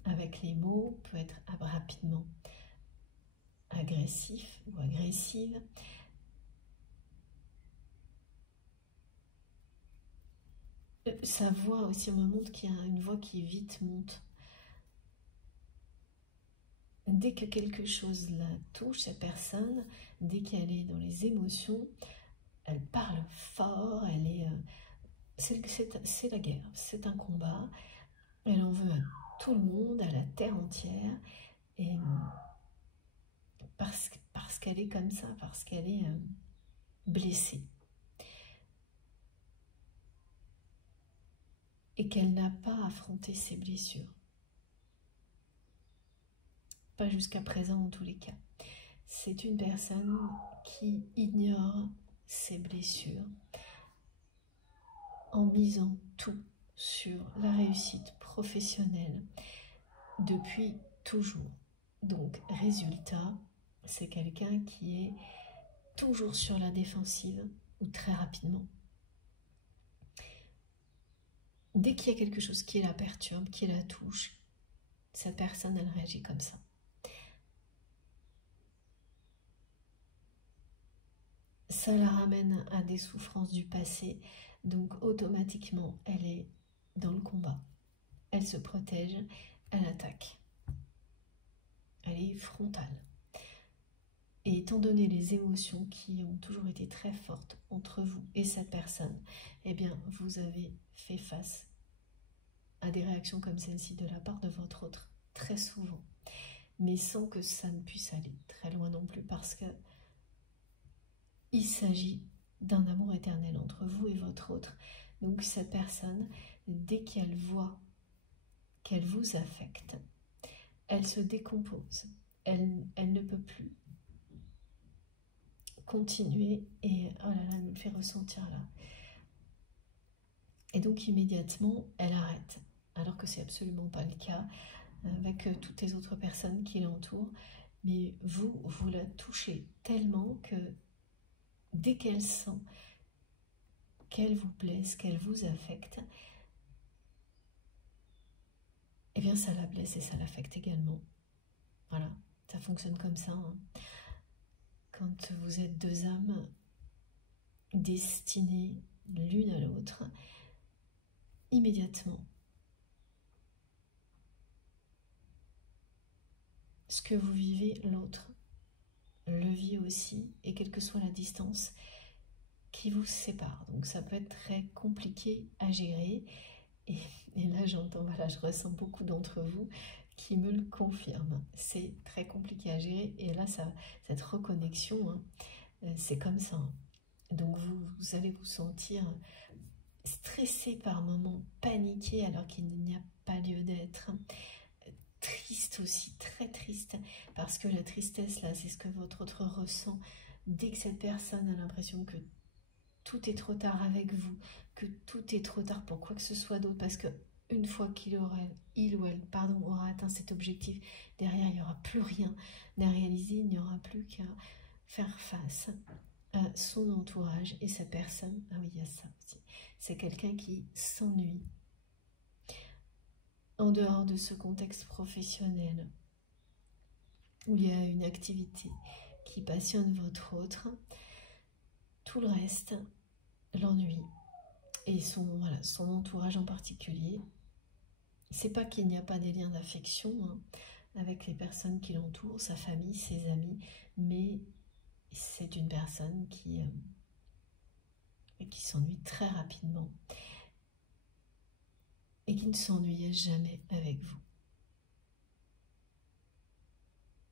avec les mots, peut être rapidement agressif ou agressive. Sa voix aussi me montre qu'il y a une voix qui vite monte. Dès que quelque chose la touche, cette personne, dès qu'elle est dans les émotions, elle parle fort, elle est, c'est la guerre, c'est un combat, elle en veut à tout le monde, à la terre entière, et parce qu'elle est comme ça, parce qu'elle est blessée. Et qu'elle n'a pas affronté ses blessures. Pas jusqu'à présent en tous les cas. C'est une personne qui ignore ses blessures en misant tout sur la réussite professionnelle depuis toujours. Donc, résultat, c'est quelqu'un qui est toujours sur la défensive ou très rapidement. Dès qu'il y a quelque chose qui la perturbe, qui la touche, cette personne, elle réagit comme ça. Ça la ramène à des souffrances du passé, donc automatiquement, elle est dans le combat. Elle se protège, elle attaque. Elle est frontale. Et étant donné les émotions qui ont toujours été très fortes entre vous et cette personne, eh bien, vous avez fait face à des réactions comme celle-ci de la part de votre autre, très souvent. Mais sans que ça ne puisse aller très loin non plus, parce que il s'agit d'un amour éternel entre vous et votre autre. Donc cette personne, dès qu'elle voit qu'elle vous affecte, elle se décompose. Elle ne peut plus continuer et oh là là, elle me le fait ressentir là. Et donc immédiatement, elle arrête. Alors que c'est absolument pas le cas avec toutes les autres personnes qui l'entourent. Mais vous la touchez tellement que dès qu'elle sent qu'elle vous blesse, qu'elle vous affecte, eh bien ça la blesse et ça l'affecte également. Voilà, ça fonctionne comme ça. Hein. Quand vous êtes deux âmes destinées l'une à l'autre, immédiatement, ce que vous vivez, l'autre le vit aussi, et quelle que soit la distance qui vous sépare. Donc ça peut être très compliqué à gérer. Et là, j'entends, voilà, je ressens beaucoup d'entre vous qui me le confirment. C'est très compliqué à gérer. Et là, cette reconnexion, hein, c'est comme ça. Donc vous allez vous sentir stressé par moments, paniqué alors qu'il n'y a pas lieu d'être. Triste aussi, très triste, parce que la tristesse, là, c'est ce que votre autre ressent. Dès que cette personne a l'impression que tout est trop tard avec vous, que tout est trop tard pour quoi que ce soit d'autre, parce que une fois qu'il ou elle aura atteint cet objectif, derrière il n'y aura plus rien à réaliser, il n'y aura plus qu'à faire face à son entourage et sa personne. Ah oui, il y a ça aussi. C'est quelqu'un qui s'ennuie. En dehors de ce contexte professionnel, où il y a une activité qui passionne votre autre, tout le reste l'ennuie. Et son entourage en particulier. C'est pas qu'il n'y a pas des liens d'affection hein, avec les personnes qui l'entourent, sa famille, ses amis, mais c'est une personne qui s'ennuie très rapidement et qui ne s'ennuyait jamais avec vous.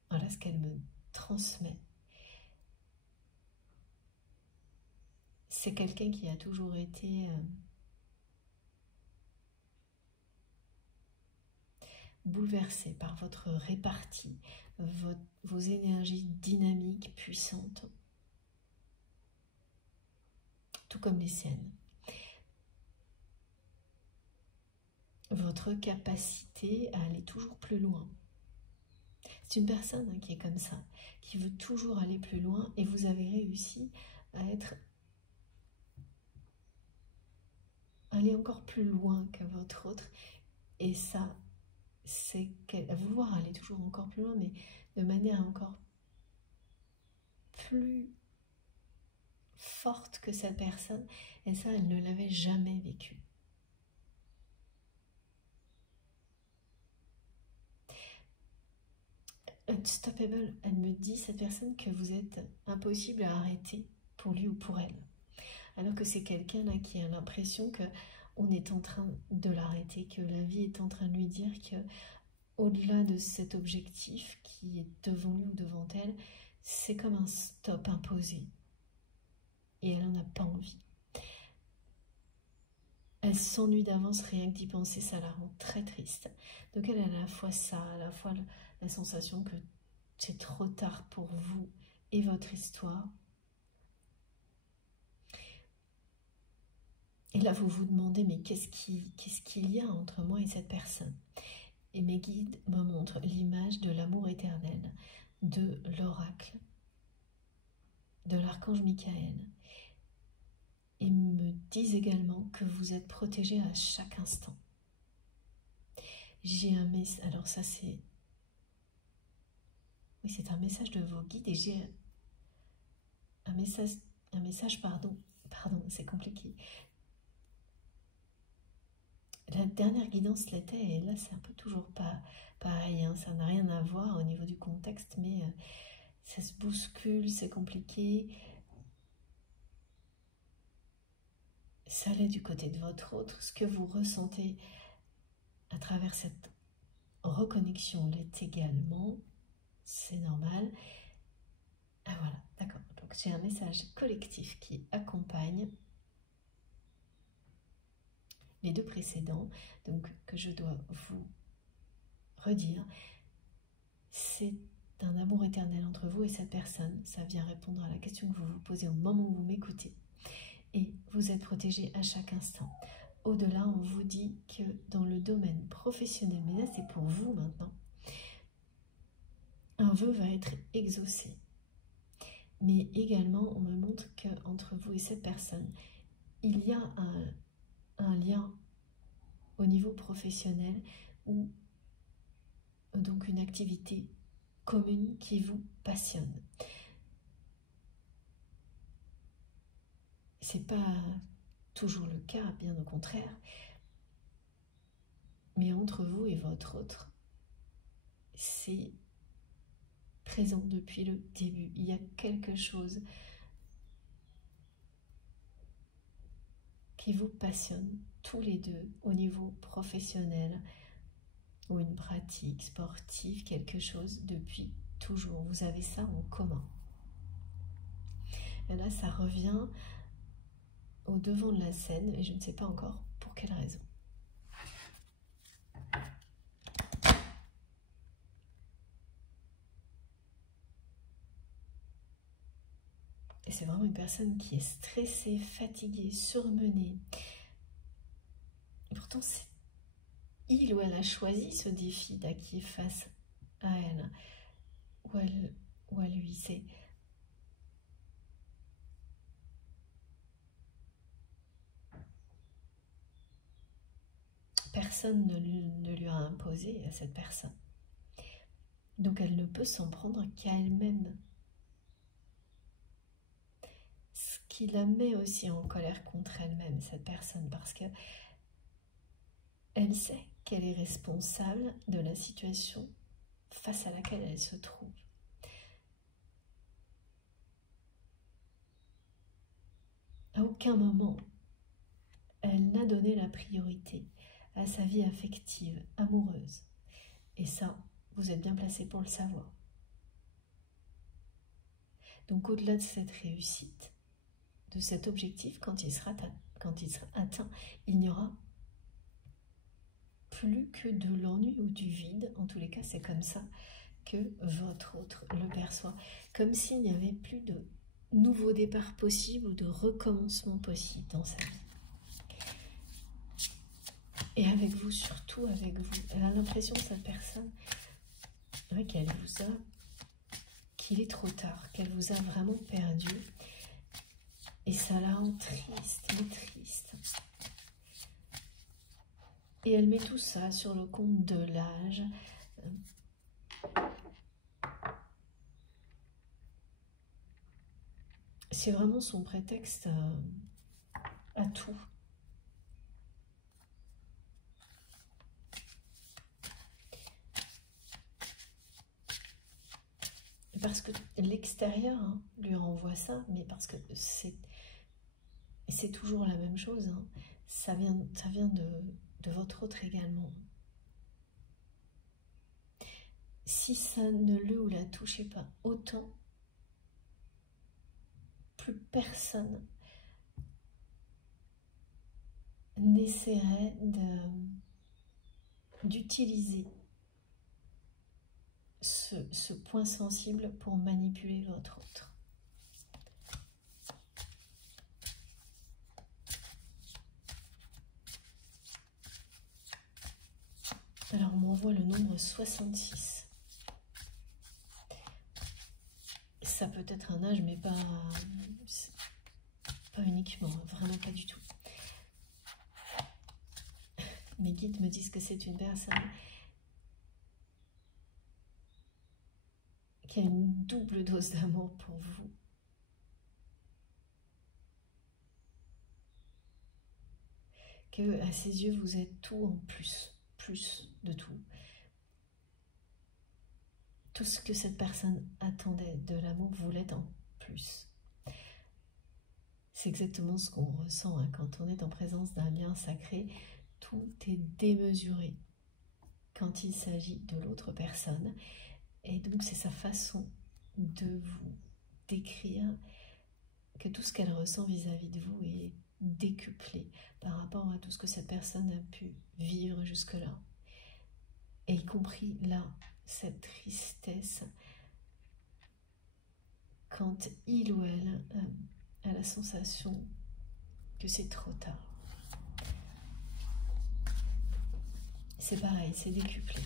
Voilà ce qu'elle me transmet. C'est quelqu'un qui a toujours été bouleversé par votre répartie, vos énergies dynamiques, puissantes. tout comme les siennes. Votre capacité à aller toujours plus loin. C'est une personne qui est comme ça, qui veut toujours aller plus loin, et vous avez réussi à aller encore plus loin que votre autre, et ça, c'est à vouloir aller toujours encore plus loin, mais de manière encore plus forte que cette personne, et ça, elle ne l'avait jamais vécu. Unstoppable, elle me dit, cette personne, que vous êtes impossible à arrêter pour lui ou pour elle. Alors que c'est quelqu'un là qui a l'impression que on est en train de l'arrêter, que la vie est en train de lui dire que au-delà de cet objectif qui est devant lui ou devant elle, c'est comme un stop imposé. Et elle n'en a pas envie. Elle s'ennuie d'avance, rien que d'y penser, ça la rend très triste. Donc elle a à la fois ça, à la fois la sensation que c'est trop tard pour vous et votre histoire. Et là, vous vous demandez, mais qu'est-ce qu'il y a entre moi et cette personne? Et mes guides me montrent l'image de l'amour éternel, de l'oracle, de l'archange Michael. Ils me disent également que vous êtes protégé à chaque instant. J'ai un message, alors ça c'est... Oui, c'est un message de vos guides, et j'ai un message, pardon, c'est compliqué. La dernière guidance l'était, et là c'est un peu toujours pas pareil, hein, ça n'a rien à voir au niveau du contexte, mais ça se bouscule, c'est compliqué. Ça l'est du côté de votre autre, ce que vous ressentez à travers cette reconnexion l'est également, c'est normal. Ah voilà, d'accord, donc j'ai un message collectif qui accompagne les deux précédents, donc que je dois vous redire. C'est un amour éternel entre vous et cette personne. Ça vient répondre à la question que vous vous posez au moment où vous m'écoutez. Et vous êtes protégé à chaque instant. Au-delà, on vous dit que dans le domaine professionnel, mais là c'est pour vous maintenant, un vœu va être exaucé. Mais également, on me montre qu'entre vous et cette personne, il y a un lien au niveau professionnel, ou donc une activité commune qui vous passionne. C'est pas toujours le cas, bien au contraire, mais entre vous et votre autre, c'est présent depuis le début. Il y a quelque chose qui vous passionne tous les deux au niveau professionnel, ou une pratique sportive, quelque chose depuis toujours. Vous avez ça en commun. Et là, ça revient au devant de la scène, et je ne sais pas encore pour quelle raison. Et c'est vraiment une personne qui est stressée, fatiguée, surmenée. Et pourtant, c'est il ou elle a choisi ce défi qui est face à elle, ou à lui. C'est personne ne lui a imposé à cette personne. Donc elle ne peut s'en prendre qu'à elle-même. Ce qui la met aussi en colère contre elle-même, cette personne, parce que elle sait qu'elle est responsable de la situation face à laquelle elle se trouve. À aucun moment, elle n'a donné la priorité à sa vie affective, amoureuse. Et ça, vous êtes bien placé pour le savoir. Donc au-delà de cette réussite, de cet objectif, quand il sera atteint, il n'y aura plus que de l'ennui ou du vide. En tous les cas, c'est comme ça que votre autre le perçoit. Comme s'il n'y avait plus nouveau départ possible ou de recommencement possible dans sa vie. Et avec vous, surtout avec vous. Elle a l'impression, cette personne, qu'il est trop tard, qu'elle vous a vraiment perdu. Et ça la rend triste, mais triste. Et elle met tout ça sur le compte de l'âge. C'est vraiment son prétexte à tout. Parce que l'extérieur lui renvoie ça, mais parce que c'est toujours la même chose. Ça vient de votre autre également. Si ça ne le ou la touchait pas autant, plus personne n'essaierait d'utiliser ce point sensible pour manipuler l'autre. Alors on m'envoie le nombre 66. Ça peut être un âge, mais pas uniquement, vraiment pas du tout. Mes guides me disent que c'est une personne qui a une double dose d'amour pour vous. Que à ses yeux, vous êtes tout en plus de tout. Tout ce que cette personne attendait de l'amour, vous l'êtes en plus. C'est exactement ce qu'on ressent quand on est en présence d'un lien sacré. Tout est démesuré quand il s'agit de l'autre personne. Et donc c'est sa façon de vous décrire que tout ce qu'elle ressent vis-à-vis de vous est décuplé par rapport à tout ce que cette personne a pu vivre jusque-là. Et y compris là, cette tristesse quand il ou elle a la sensation que c'est trop tard. C'est pareil, c'est décuplé.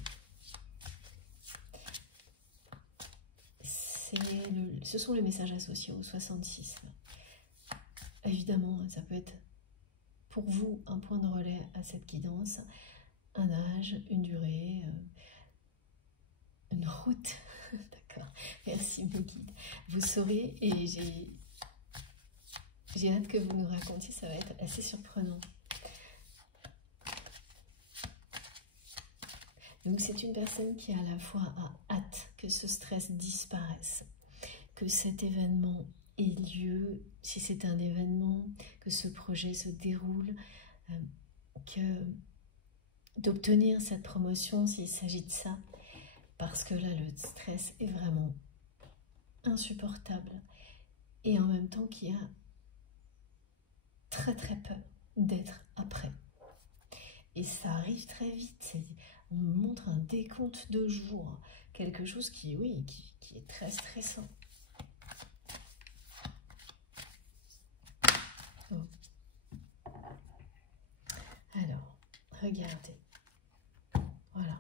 Ce sont les messages associés au 66. Évidemment, ça peut être pour vous un point de relais à cette guidance, un âge, une durée, une route. D'accord, merci mes guides. Vous saurez et j'ai hâte que vous nous racontiez, ça va être assez surprenant. Donc c'est une personne qui à la fois a hâte que ce stress disparaisse, que cet événement ait lieu, si c'est un événement, que ce projet se déroule, d'obtenir cette promotion s'il s'agit de ça, parce que là le stress est vraiment insupportable et en même temps qui a très peur d'être après. Et ça arrive très vite, on me montre un décompte de jours, quelque chose qui est très stressant. Oh. Alors, regardez, voilà.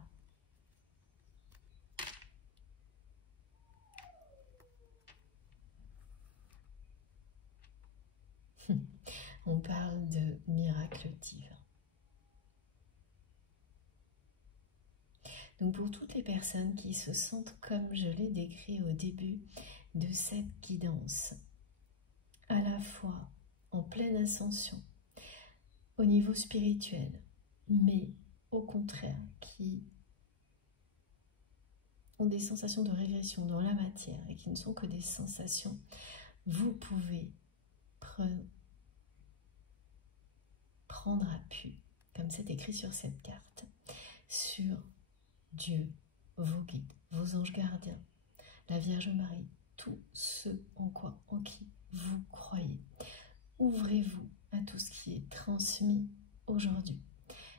On parle de miracle divin. Donc pour toutes les personnes qui se sentent comme je l'ai décrit au début de cette guidance, à la fois en pleine ascension, au niveau spirituel, mais au contraire qui ont des sensations de régression dans la matière et qui ne sont que des sensations, vous pouvez prendre appui, comme c'est écrit sur cette carte, sur Dieu, vos guides, vos anges gardiens, la Vierge Marie, tout ce en qui vous croyez. Ouvrez-vous à tout ce qui est transmis aujourd'hui.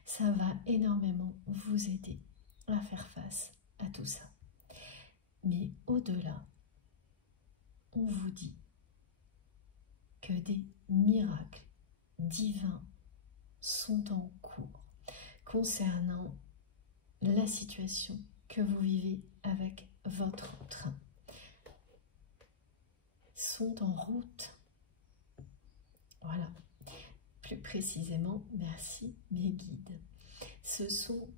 Ça va énormément vous aider à faire face à tout ça. Mais au-delà, on vous dit des miracles divins sont en cours concernant la situation que vous vivez avec votre train. Sont en route. Voilà. Plus précisément, merci mes guides. Ce sont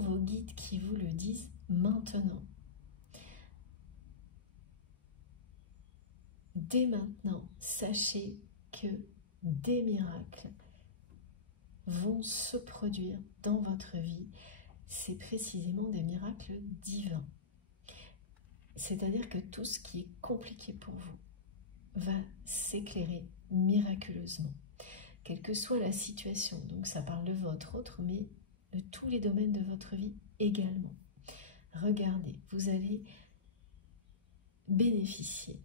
vos guides qui vous le disent maintenant. Dès maintenant, sachez que des miracles vont se produire dans votre vie. C'est précisément des miracles divins. C'est-à-dire que tout ce qui est compliqué pour vous va s'éclairer miraculeusement, quelle que soit la situation. Donc ça parle de votre autre, mais de tous les domaines de votre vie également. Regardez, vous allez bénéficier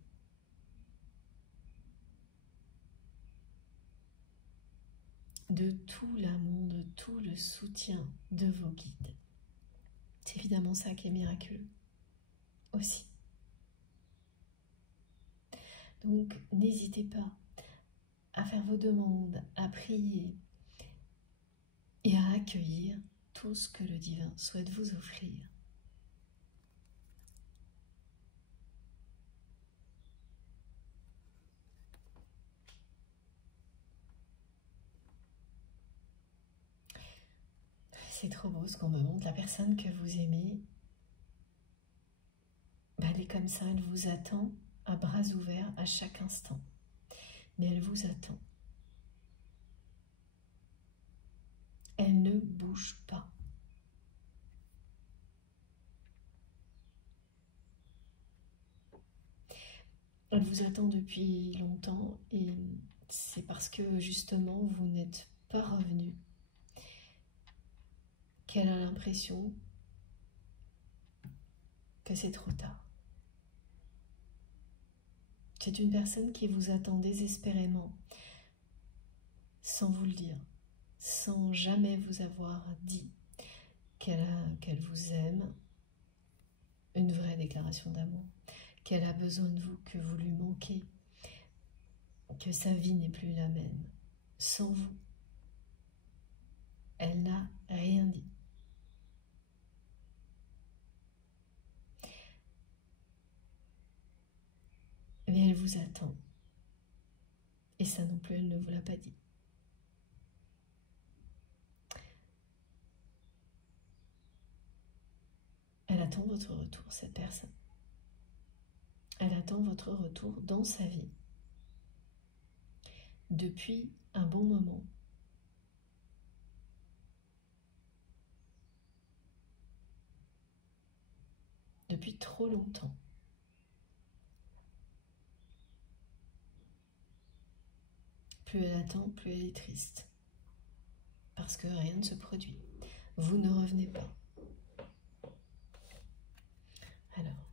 de tout l'amour, de tout le soutien de vos guides. C'est évidemment ça qui est miraculeux aussi. Donc, n'hésitez pas à faire vos demandes, à prier et à accueillir tout ce que le divin souhaite vous offrir. C'est trop beau ce qu'on me montre. La personne que vous aimez, elle est comme ça, elle vous attend à bras ouverts à chaque instant. Mais elle vous attend. Elle ne bouge pas. Elle vous attend depuis longtemps et c'est parce que justement vous n'êtes pas revenu qu'elle a l'impression que c'est trop tard. C'est une personne qui vous attend désespérément, sans vous le dire, sans jamais vous avoir dit qu'elle vous aime, une vraie déclaration d'amour, qu'elle a besoin de vous, que vous lui manquez, que sa vie n'est plus la même. Sans vous, elle n'a rien dit. Mais elle vous attend. Et ça non plus, elle ne vous l'a pas dit. Elle attend votre retour, cette personne. Elle attend votre retour dans sa vie. Depuis un bon moment. Depuis trop longtemps. Plus elle attend, plus elle est triste. Parce que rien ne se produit. Vous ne revenez pas. Alors,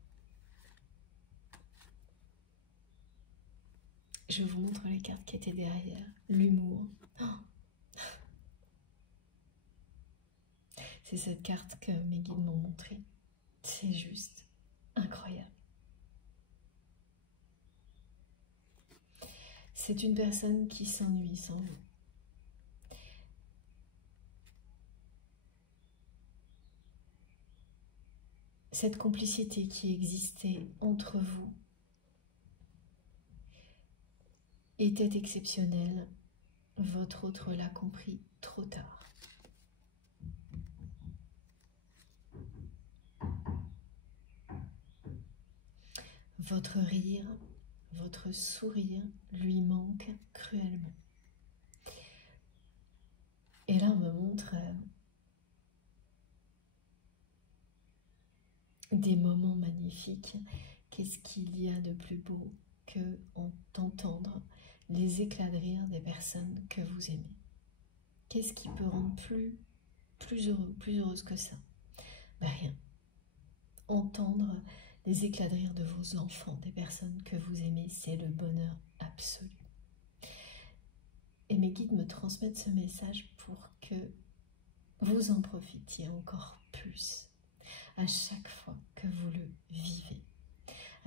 je vous montre les cartes qui étaient derrière. L'humour. Oh, c'est cette carte que mes guides m'ont montrée. C'est juste incroyable. C'est une personne qui s'ennuie sans vous. Cette complicité qui existait entre vous était exceptionnelle. Votre autre l'a compris trop tard. Votre rire, votre sourire lui manque cruellement. Et là, on me montre des moments magnifiques. Qu'est-ce qu'il y a de plus beau que d'entendre les éclats de rire des personnes que vous aimez? Qu'est-ce qui peut rendre plus heureux, plus heureuse que ça? Ben rien. Entendre les éclats de rire de vos enfants, des personnes que vous aimez, c'est le bonheur absolu. Et mes guides me transmettent ce message pour que vous en profitiez encore plus à chaque fois que vous le vivez.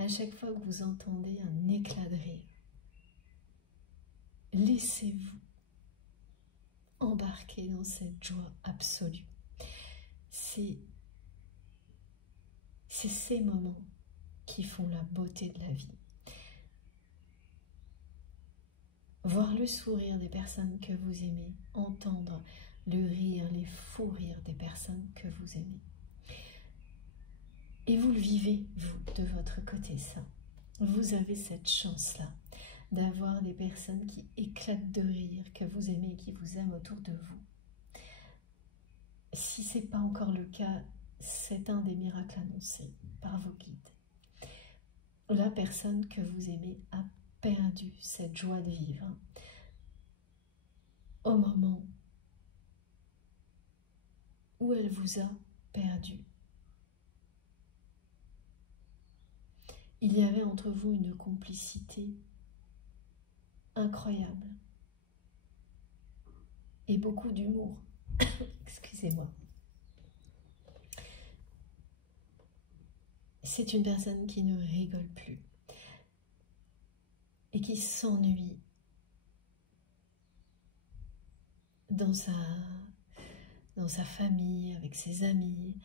À chaque fois que vous entendez un éclat de rire, laissez-vous embarquer dans cette joie absolue. C'est ces moments qui font la beauté de la vie. Voir le sourire des personnes que vous aimez, entendre le rire, les fous rires des personnes que vous aimez. Et vous le vivez, vous, de votre côté, ça. Vous avez cette chance-là d'avoir des personnes qui éclatent de rire, que vous aimez et qui vous aiment autour de vous. Si ce n'est pas encore le cas, c'est un des miracles annoncés par vos guides. La personne que vous aimez a perdu cette joie de vivre au moment où elle vous a perdu. Il y avait entre vous une complicité incroyable et beaucoup d'humour. Excusez-moi. C'est une personne qui ne rigole plus et qui s'ennuie dans sa famille, avec ses amis.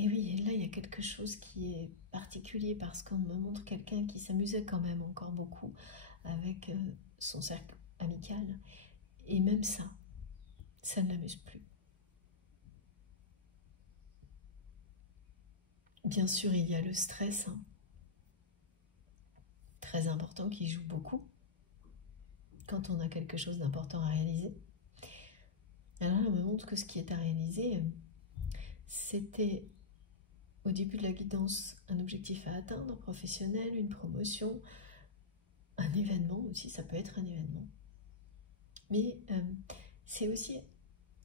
Et oui, là, il y a quelque chose qui est particulier parce qu'on me montre quelqu'un qui s'amusait quand même encore beaucoup avec son cercle amical. Et même ça ne l'amuse plus. Bien sûr, il y a le stress, très important, qui joue beaucoup quand on a quelque chose d'important à réaliser. Alors là, on me montre que ce qui est à réaliser, c'était au début de la guidance un objectif à atteindre, professionnel, une promotion, un événement aussi, ça peut être un événement. Mais c'est aussi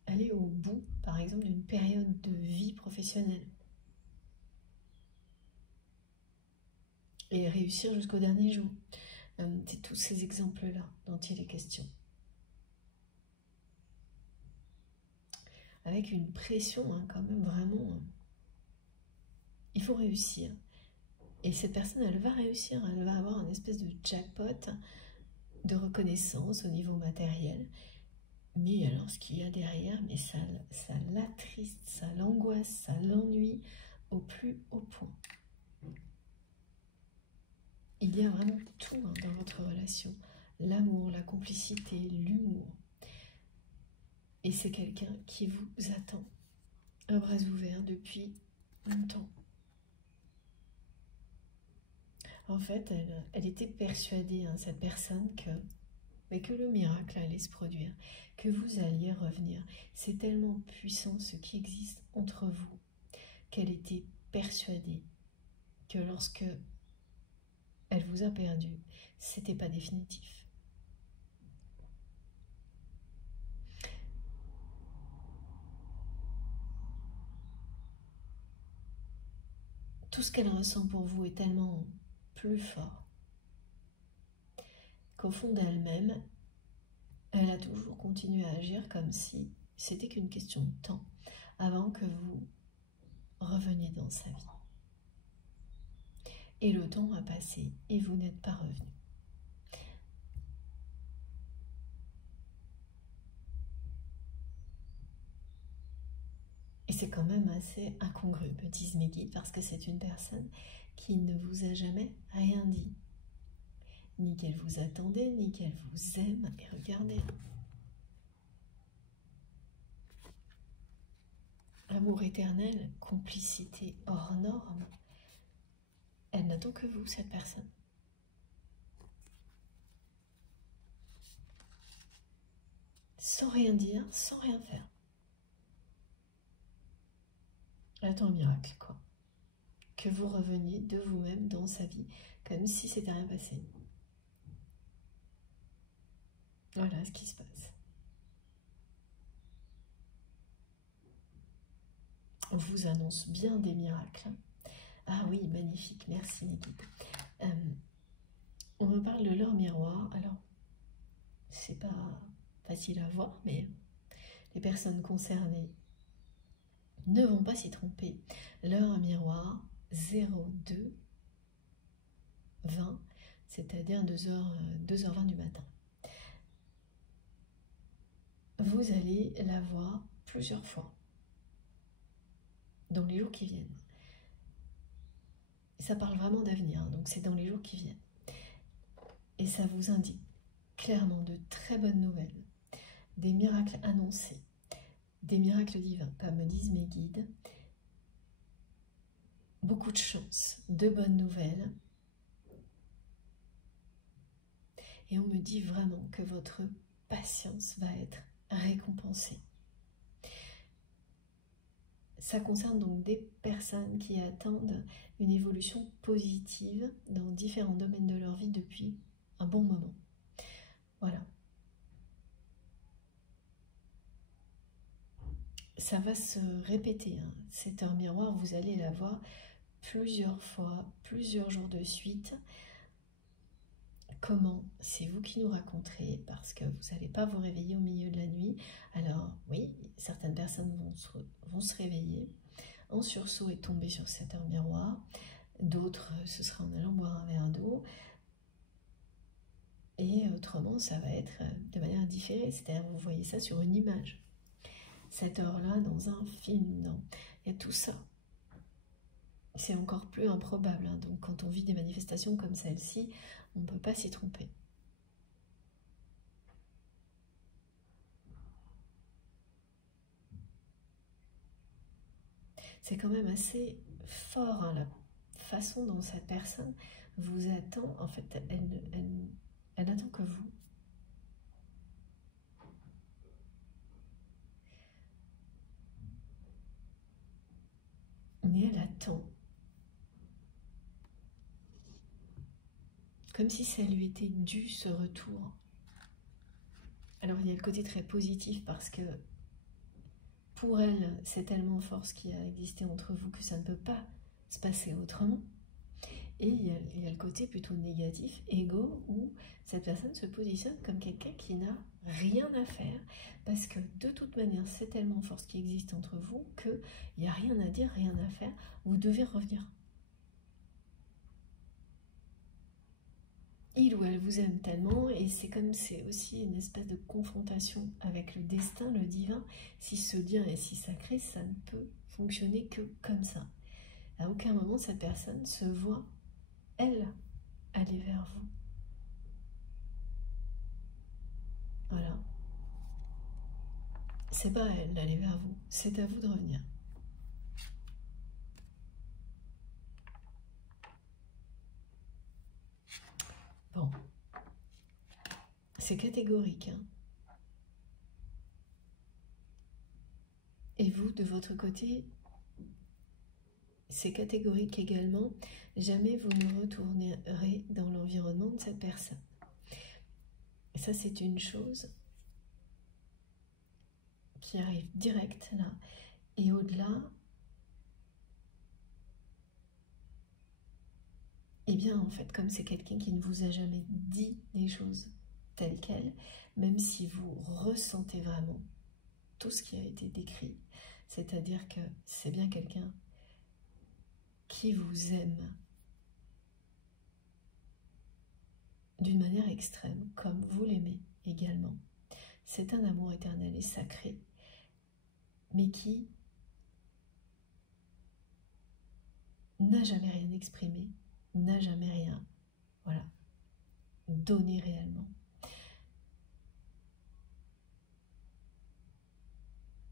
aller au bout, par exemple, d'une période de vie professionnelle. Et réussir jusqu'au dernier jour. C'est tous ces exemples-là dont il est question. Avec une pression, quand même, vraiment. Il faut réussir. Et cette personne, elle va réussir. Elle va avoir une espèce de jackpot de reconnaissance au niveau matériel. Mais alors, ce qu'il y a derrière, mais ça l'attriste, ça l'angoisse, ça l'ennuie au plus haut point. Il y a vraiment tout dans votre relation. L'amour, la complicité, l'humour. Et c'est quelqu'un qui vous attend à bras ouverts depuis longtemps. En fait, elle était persuadée, cette personne, que le miracle allait se produire, que vous alliez revenir. C'est tellement puissant ce qui existe entre vous qu'elle était persuadée que lorsque elle vous a perdu, c'était pas définitif. Tout ce qu'elle ressent pour vous est tellement plus fort qu'au fond d'elle-même, elle a toujours continué à agir comme si c'était qu'une question de temps avant que vous reveniez dans sa vie. Et le temps a passé et vous n'êtes pas revenu. Et c'est quand même assez incongru, me disent mes guides, parce que c'est une personne qui ne vous a jamais rien dit. Ni qu'elle vous attendait, ni qu'elle vous aime. Et regardez. Amour éternel, complicité hors norme. Elle n'attend que vous, cette personne. Sans rien dire, sans rien faire. Elle attend un miracle, quoi. Que vous reveniez de vous-même dans sa vie, comme si c'était rien passé. Voilà ce qui se passe. On vous annonce bien des miracles. Ah oui, magnifique, merci mes guides. On me parle de leur miroir. Alors, c'est pas facile à voir, mais les personnes concernées ne vont pas s'y tromper. Leur miroir, 02-20, c'est-à-dire 2h20 du matin. Vous allez la voir plusieurs fois dans les jours qui viennent. Ça parle vraiment d'avenir, hein, donc c'est dans les jours qui viennent. Et ça vous indique clairement de très bonnes nouvelles, des miracles annoncés, des miracles divins, comme me disent mes guides, beaucoup de chance, de bonnes nouvelles. Et on me dit vraiment que votre patience va être récompensée. Ça concerne donc des personnes qui attendent une évolution positive dans différents domaines de leur vie depuis un bon moment. Voilà. Ça va se répéter, hein. Cette heure miroir, vous allez la voir plusieurs fois, plusieurs jours de suite. Comment? C'est vous qui nous raconterez, parce que vous n'allez pas vous réveiller au milieu de la nuit. Alors oui, certaines personnes vont se réveiller en sursaut et tomber sur cette heure miroir. D'autres, ce sera en allant boire un verre d'eau. Et autrement, ça va être de manière différée, c'est-à-dire vous voyez ça sur une image. Cette heure-là, dans un film, non. Il y a tout ça. C'est encore plus improbable, hein. Donc quand on vit des manifestations comme celle-ci, on ne peut pas s'y tromper. C'est quand même assez fort, hein, la façon dont cette personne vous attend. En fait, elle n'attend que vous. Mais elle attend. Comme si ça lui était dû, ce retour. Alors il y a le côté très positif parce que pour elle, c'est tellement fort ce qui a existé entre vous que ça ne peut pas se passer autrement. Et il y a le côté plutôt négatif, égo, où cette personne se positionne comme quelqu'un qui n'a rien à faire, parce que de toute manière, c'est tellement fort ce qui existe entre vous qu'il n'y a rien à dire, rien à faire, vous devez revenir. Il ou elle vous aime tellement, et c'est comme c'est aussi une espèce de confrontation avec le destin, le divin. Si ce lien est si sacré, ça ne peut fonctionner que comme ça. À aucun moment, cette personne se voit, elle, aller vers vous. Voilà. C'est pas à elle d'aller vers vous, c'est à vous de revenir. Bon. C'est catégorique, hein. Et vous, de votre côté, c'est catégorique également. Jamais vous ne retournerez dans l'environnement de cette personne. Et ça, c'est une chose qui arrive direct là. Et au-delà, eh bien, en fait, comme c'est quelqu'un qui ne vous a jamais dit les choses telles quelles, même si vous ressentez vraiment tout ce qui a été décrit, c'est-à-dire que c'est bien quelqu'un qui vous aime d'une manière extrême, comme vous l'aimez également. C'est un amour éternel et sacré, mais qui n'a jamais rien exprimé, n'a jamais rien, voilà, donné réellement.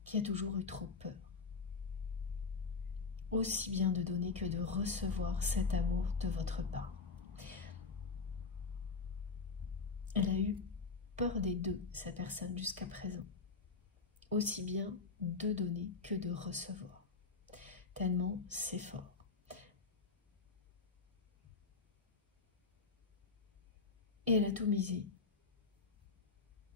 Qui a toujours eu trop peur. Aussi bien de donner que de recevoir cet amour de votre part. Elle a eu peur des deux, sa personne, jusqu'à présent. Aussi bien de donner que de recevoir. Tellement c'est fort. Et elle a tout misé.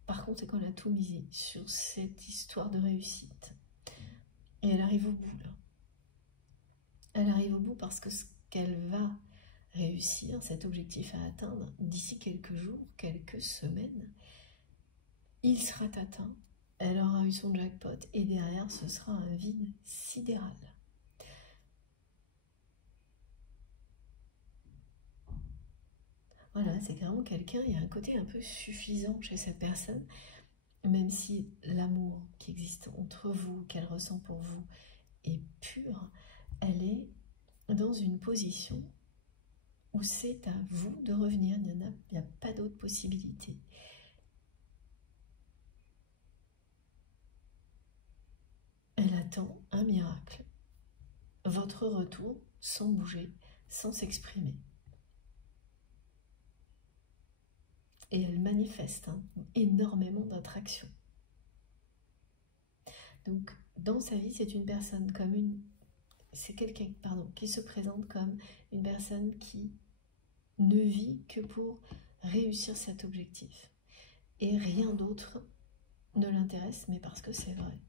Par contre, c'est quand elle a tout misé sur cette histoire de réussite. Et elle arrive au bout, là. Elle arrive au bout parce que ce qu'elle va réussir, cet objectif à atteindre, d'ici quelques jours, quelques semaines, il sera atteint, elle aura eu son jackpot, et derrière, ce sera un vide sidéral. Voilà, c'est vraiment quelqu'un, il y a un côté un peu suffisant chez cette personne, même si l'amour qui existe entre vous, qu'elle ressent pour vous, est pur, elle est dans une position où c'est à vous de revenir, il n'y a pas d'autre possibilité. Elle attend un miracle, votre retour sans bouger, sans s'exprimer. Et elle manifeste énormément d'attraction. Donc, dans sa vie, c'est une personne c'est quelqu'un, qui se présente comme une personne qui ne vit que pour réussir cet objectif. Et rien d'autre ne l'intéresse, mais parce que c'est vrai.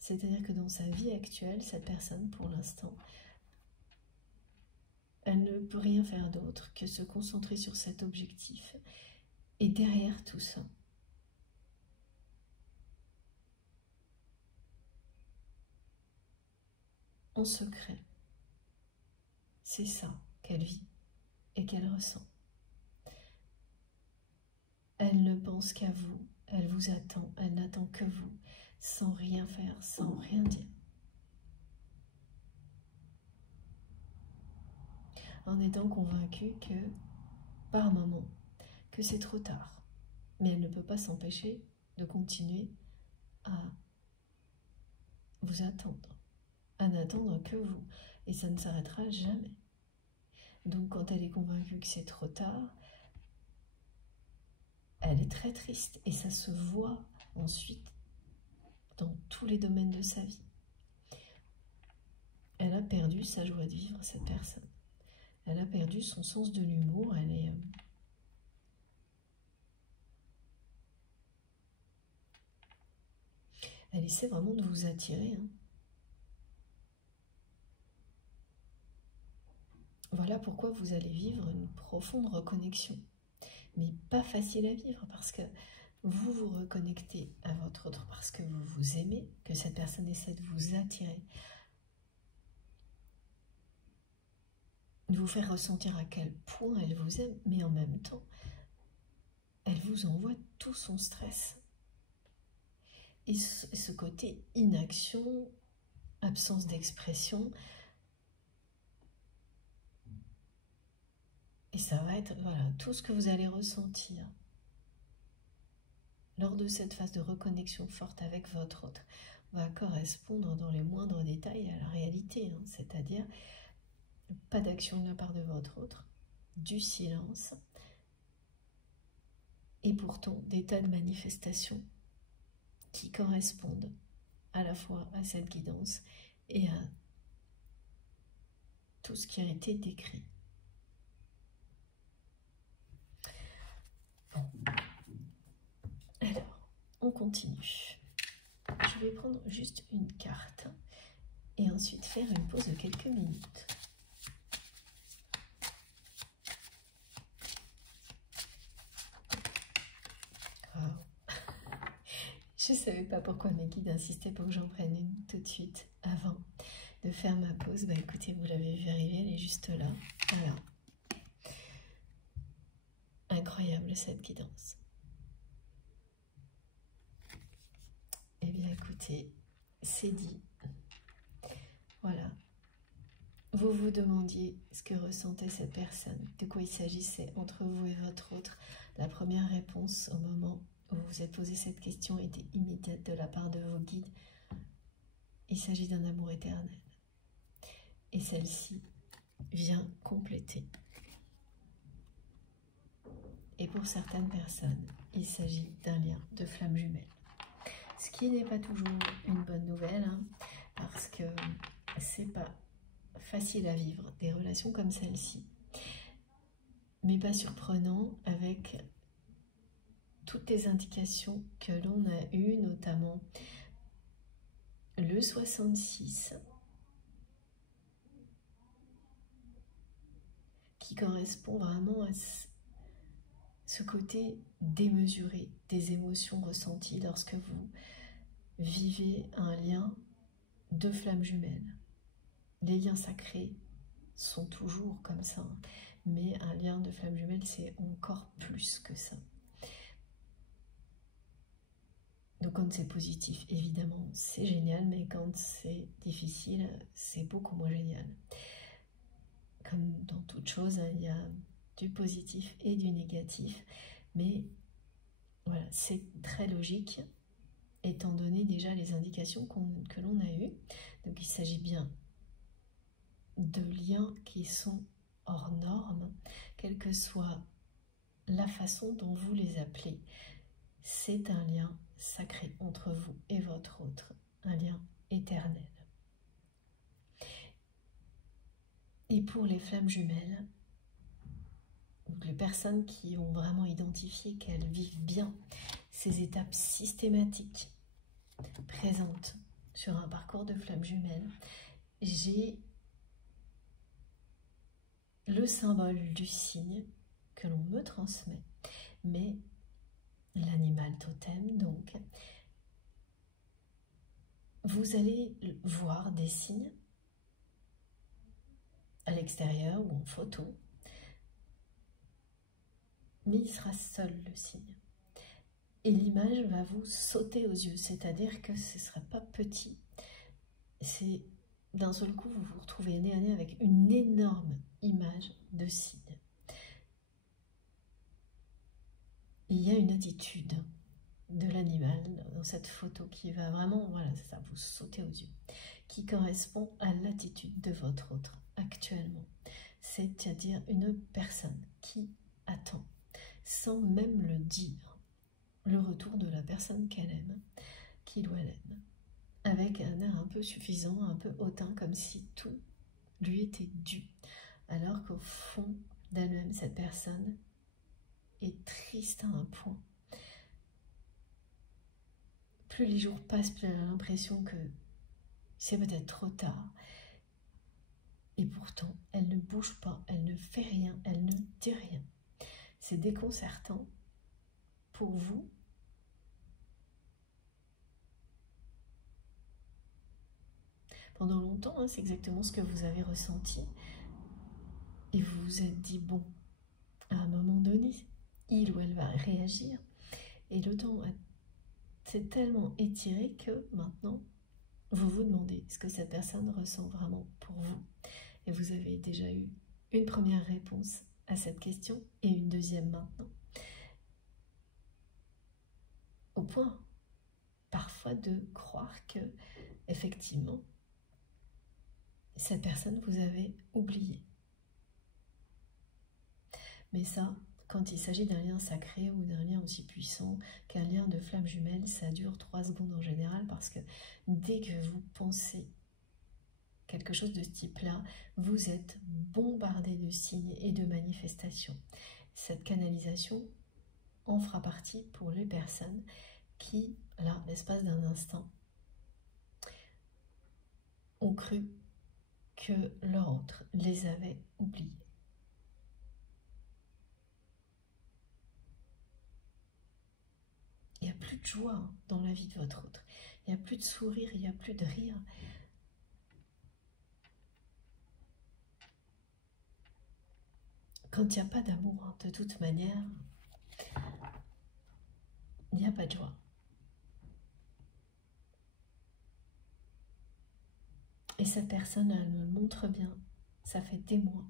C'est-à-dire que dans sa vie actuelle, cette personne, pour l'instant, elle ne peut rien faire d'autre que se concentrer sur cet objectif. Et derrière tout ça, en secret, c'est ça qu'elle vit et qu'elle ressent. Elle ne pense qu'à vous, elle vous attend, elle n'attend que vous, sans rien faire, sans rien dire. En étant convaincue que, par moment, que c'est trop tard. Mais elle ne peut pas s'empêcher de continuer à vous attendre, à n'attendre que vous. Et ça ne s'arrêtera jamais. Donc quand elle est convaincue que c'est trop tard, elle est très triste. Et ça se voit ensuite dans tous les domaines de sa vie. Elle a perdu sa joie de vivre, cette personne. Elle a perdu son sens de l'humour. Elle essaie vraiment de vous attirer. Voilà pourquoi vous allez vivre une profonde reconnexion. Mais pas facile à vivre parce que vous vous reconnectez à votre autre parce que vous vous aimez, que cette personne essaie de vous attirer, de vous faire ressentir à quel point elle vous aime, mais en même temps, elle vous envoie tout son stress. Et ce côté inaction, absence d'expression, et ça va être tout ce que vous allez ressentir lors de cette phase de reconnexion forte avec votre autre va correspondre dans les moindres détails à la réalité, c'est-à-dire pas d'action de la part de votre autre, du silence, et pourtant des tas de manifestations qui correspondent à la fois à cette guidance et à tout ce qui a été décrit. Bon. Alors, on continue. Je vais prendre juste une carte et ensuite faire une pause de quelques minutes. Je ne savais pas pourquoi mes guides insistaient pour que j'en prenne une tout de suite avant de faire ma pause. Bah écoutez, vous l'avez vu arriver, elle est juste là. Alors, incroyable cette guidance. Eh bien écoutez, c'est dit. Voilà. Vous vous demandiez ce que ressentait cette personne, de quoi il s'agissait entre vous et votre autre. La première réponse au moment où vous vous êtes posé cette question était immédiate de la part de vos guides. Il s'agit d'un amour éternel. Et celle-ci vient compléter. Et pour certaines personnes, il s'agit d'un lien de flamme jumelle. Ce qui n'est pas toujours une bonne nouvelle, parce que c'est pas facile à vivre des relations comme celle-ci. Mais pas surprenant avec toutes les indications que l'on a eues, notamment le 66, qui correspond vraiment à ce côté démesuré des émotions ressenties lorsque vous vivez un lien de flamme jumelle. Les liens sacrés sont toujours comme ça, mais un lien de flamme jumelle, c'est encore plus que ça. Donc quand c'est positif, évidemment, c'est génial, mais quand c'est difficile, c'est beaucoup moins génial. Comme dans toute chose, il y a du positif et du négatif, mais voilà, c'est très logique, étant donné déjà les indications que l'on a eues. Donc il s'agit bien de liens qui sont hors normes, quelle que soit la façon dont vous les appelez. C'est un lien sacré entre vous et votre autre, un lien éternel. Et pour les flammes jumelles, donc les personnes qui ont vraiment identifié qu'elles vivent bien ces étapes systématiques présentes sur un parcours de flammes jumelles, j'ai le symbole du signe que l'on me transmet, mais l'animal totem, donc, vous allez voir des signes à l'extérieur ou en photo, mais il sera seul le signe. Et l'image va vous sauter aux yeux, c'est-à-dire que ce ne sera pas petit. C'est d'un seul coup, vous vous retrouvez nez à nez avec une énorme image de signe. Il y a une attitude de l'animal dans cette photo qui va vraiment, voilà, ça vous sauter aux yeux, qui correspond à l'attitude de votre autre actuellement. C'est-à-dire une personne qui attend, sans même le dire, le retour de la personne qu'elle aime, qu'il ou elle aime, avec un air un peu suffisant, un peu hautain, comme si tout lui était dû, alors qu'au fond d'elle-même, cette personne est triste à un point. Plus les jours passent, plus elle a l'impression que c'est peut-être trop tard. Et pourtant, elle ne bouge pas, elle ne fait rien, elle ne dit rien. C'est déconcertant pour vous. Pendant longtemps, hein, c'est exactement ce que vous avez ressenti. Et vous vous êtes dit, bon, à un moment donné, il ou elle va réagir. Et le temps s'est tellement étiré que maintenant, vous vous demandez ce que cette personne ressent vraiment pour vous. Et vous avez déjà eu une première réponse à cette question et une deuxième maintenant. Au point, parfois, de croire que, effectivement, cette personne vous avait oublié. Mais ça, quand il s'agit d'un lien sacré ou d'un lien aussi puissant qu'un lien de flamme jumelle, ça dure 3 secondes en général, parce que dès que vous pensez quelque chose de ce type-là, vous êtes bombardé de signes et de manifestations. Cette canalisation en fera partie pour les personnes qui, là, l'espace d'un instant, ont cru que leur autre les avait oubliés. Il n'y a plus de joie dans la vie de votre autre. Il n'y a plus de sourire, il n'y a plus de rire. Quand il n'y a pas d'amour, de toute manière, il n'y a pas de joie. Et cette personne, elle me le montre bien. Ça fait des mois.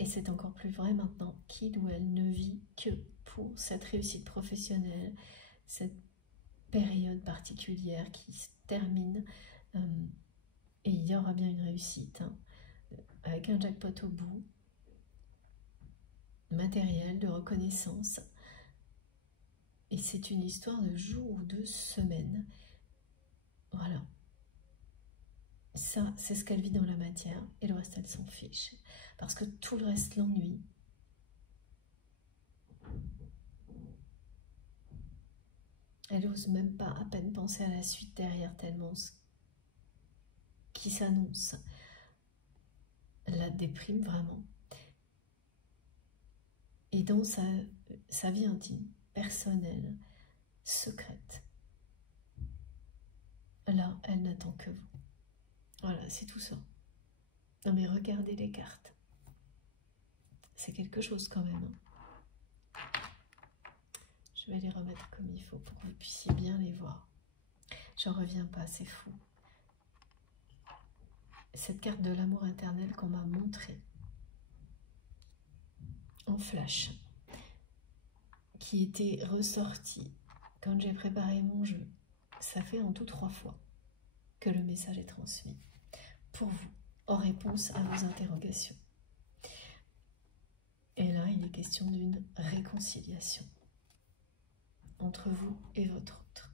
Et c'est encore plus vrai maintenant qu'il ou elle ne vit que pour cette réussite professionnelle, cette période particulière qui se termine. Et il y aura bien une réussite, hein, avec un jackpot au bout, matériel, de reconnaissance. Et c'est une histoire de jours ou de semaines. Voilà. Ça, c'est ce qu'elle vit dans la matière, et le reste, elle s'en fiche. Parce que tout le reste l'ennuie. Elle n'ose même pas à peine penser à la suite derrière, tellement ce qui s'annonce la déprime vraiment. Et dans sa vie intime, personnelle, secrète, là, elle n'attend que vous. Voilà, c'est tout ça. Non mais regardez les cartes. C'est quelque chose quand même. Je vais les remettre comme il faut pour que vous puissiez bien les voir. J'en reviens pas, c'est fou. Cette carte de l'amour éternel qu'on m'a montrée en flash, qui était ressortie quand j'ai préparé mon jeu, ça fait en tout 3 fois que le message est transmis pour vous, en réponse à vos interrogations. Et là, il est question d'une réconciliation entre vous et votre autre.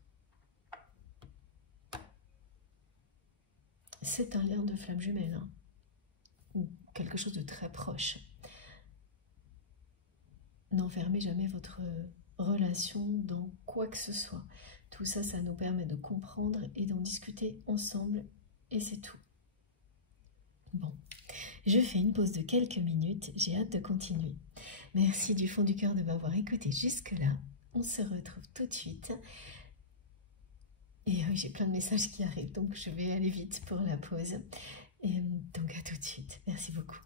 C'est un lien de flamme jumelle, hein, ou quelque chose de très proche. N'enfermez jamais votre relation dans quoi que ce soit. Tout ça, ça nous permet de comprendre et d'en discuter ensemble, et c'est tout. Bon, je fais une pause de quelques minutes, j'ai hâte de continuer. Merci du fond du cœur de m'avoir écouté jusque-là. On se retrouve tout de suite. Et oui, j'ai plein de messages qui arrivent, donc je vais aller vite pour la pause. Et donc à tout de suite. Merci beaucoup.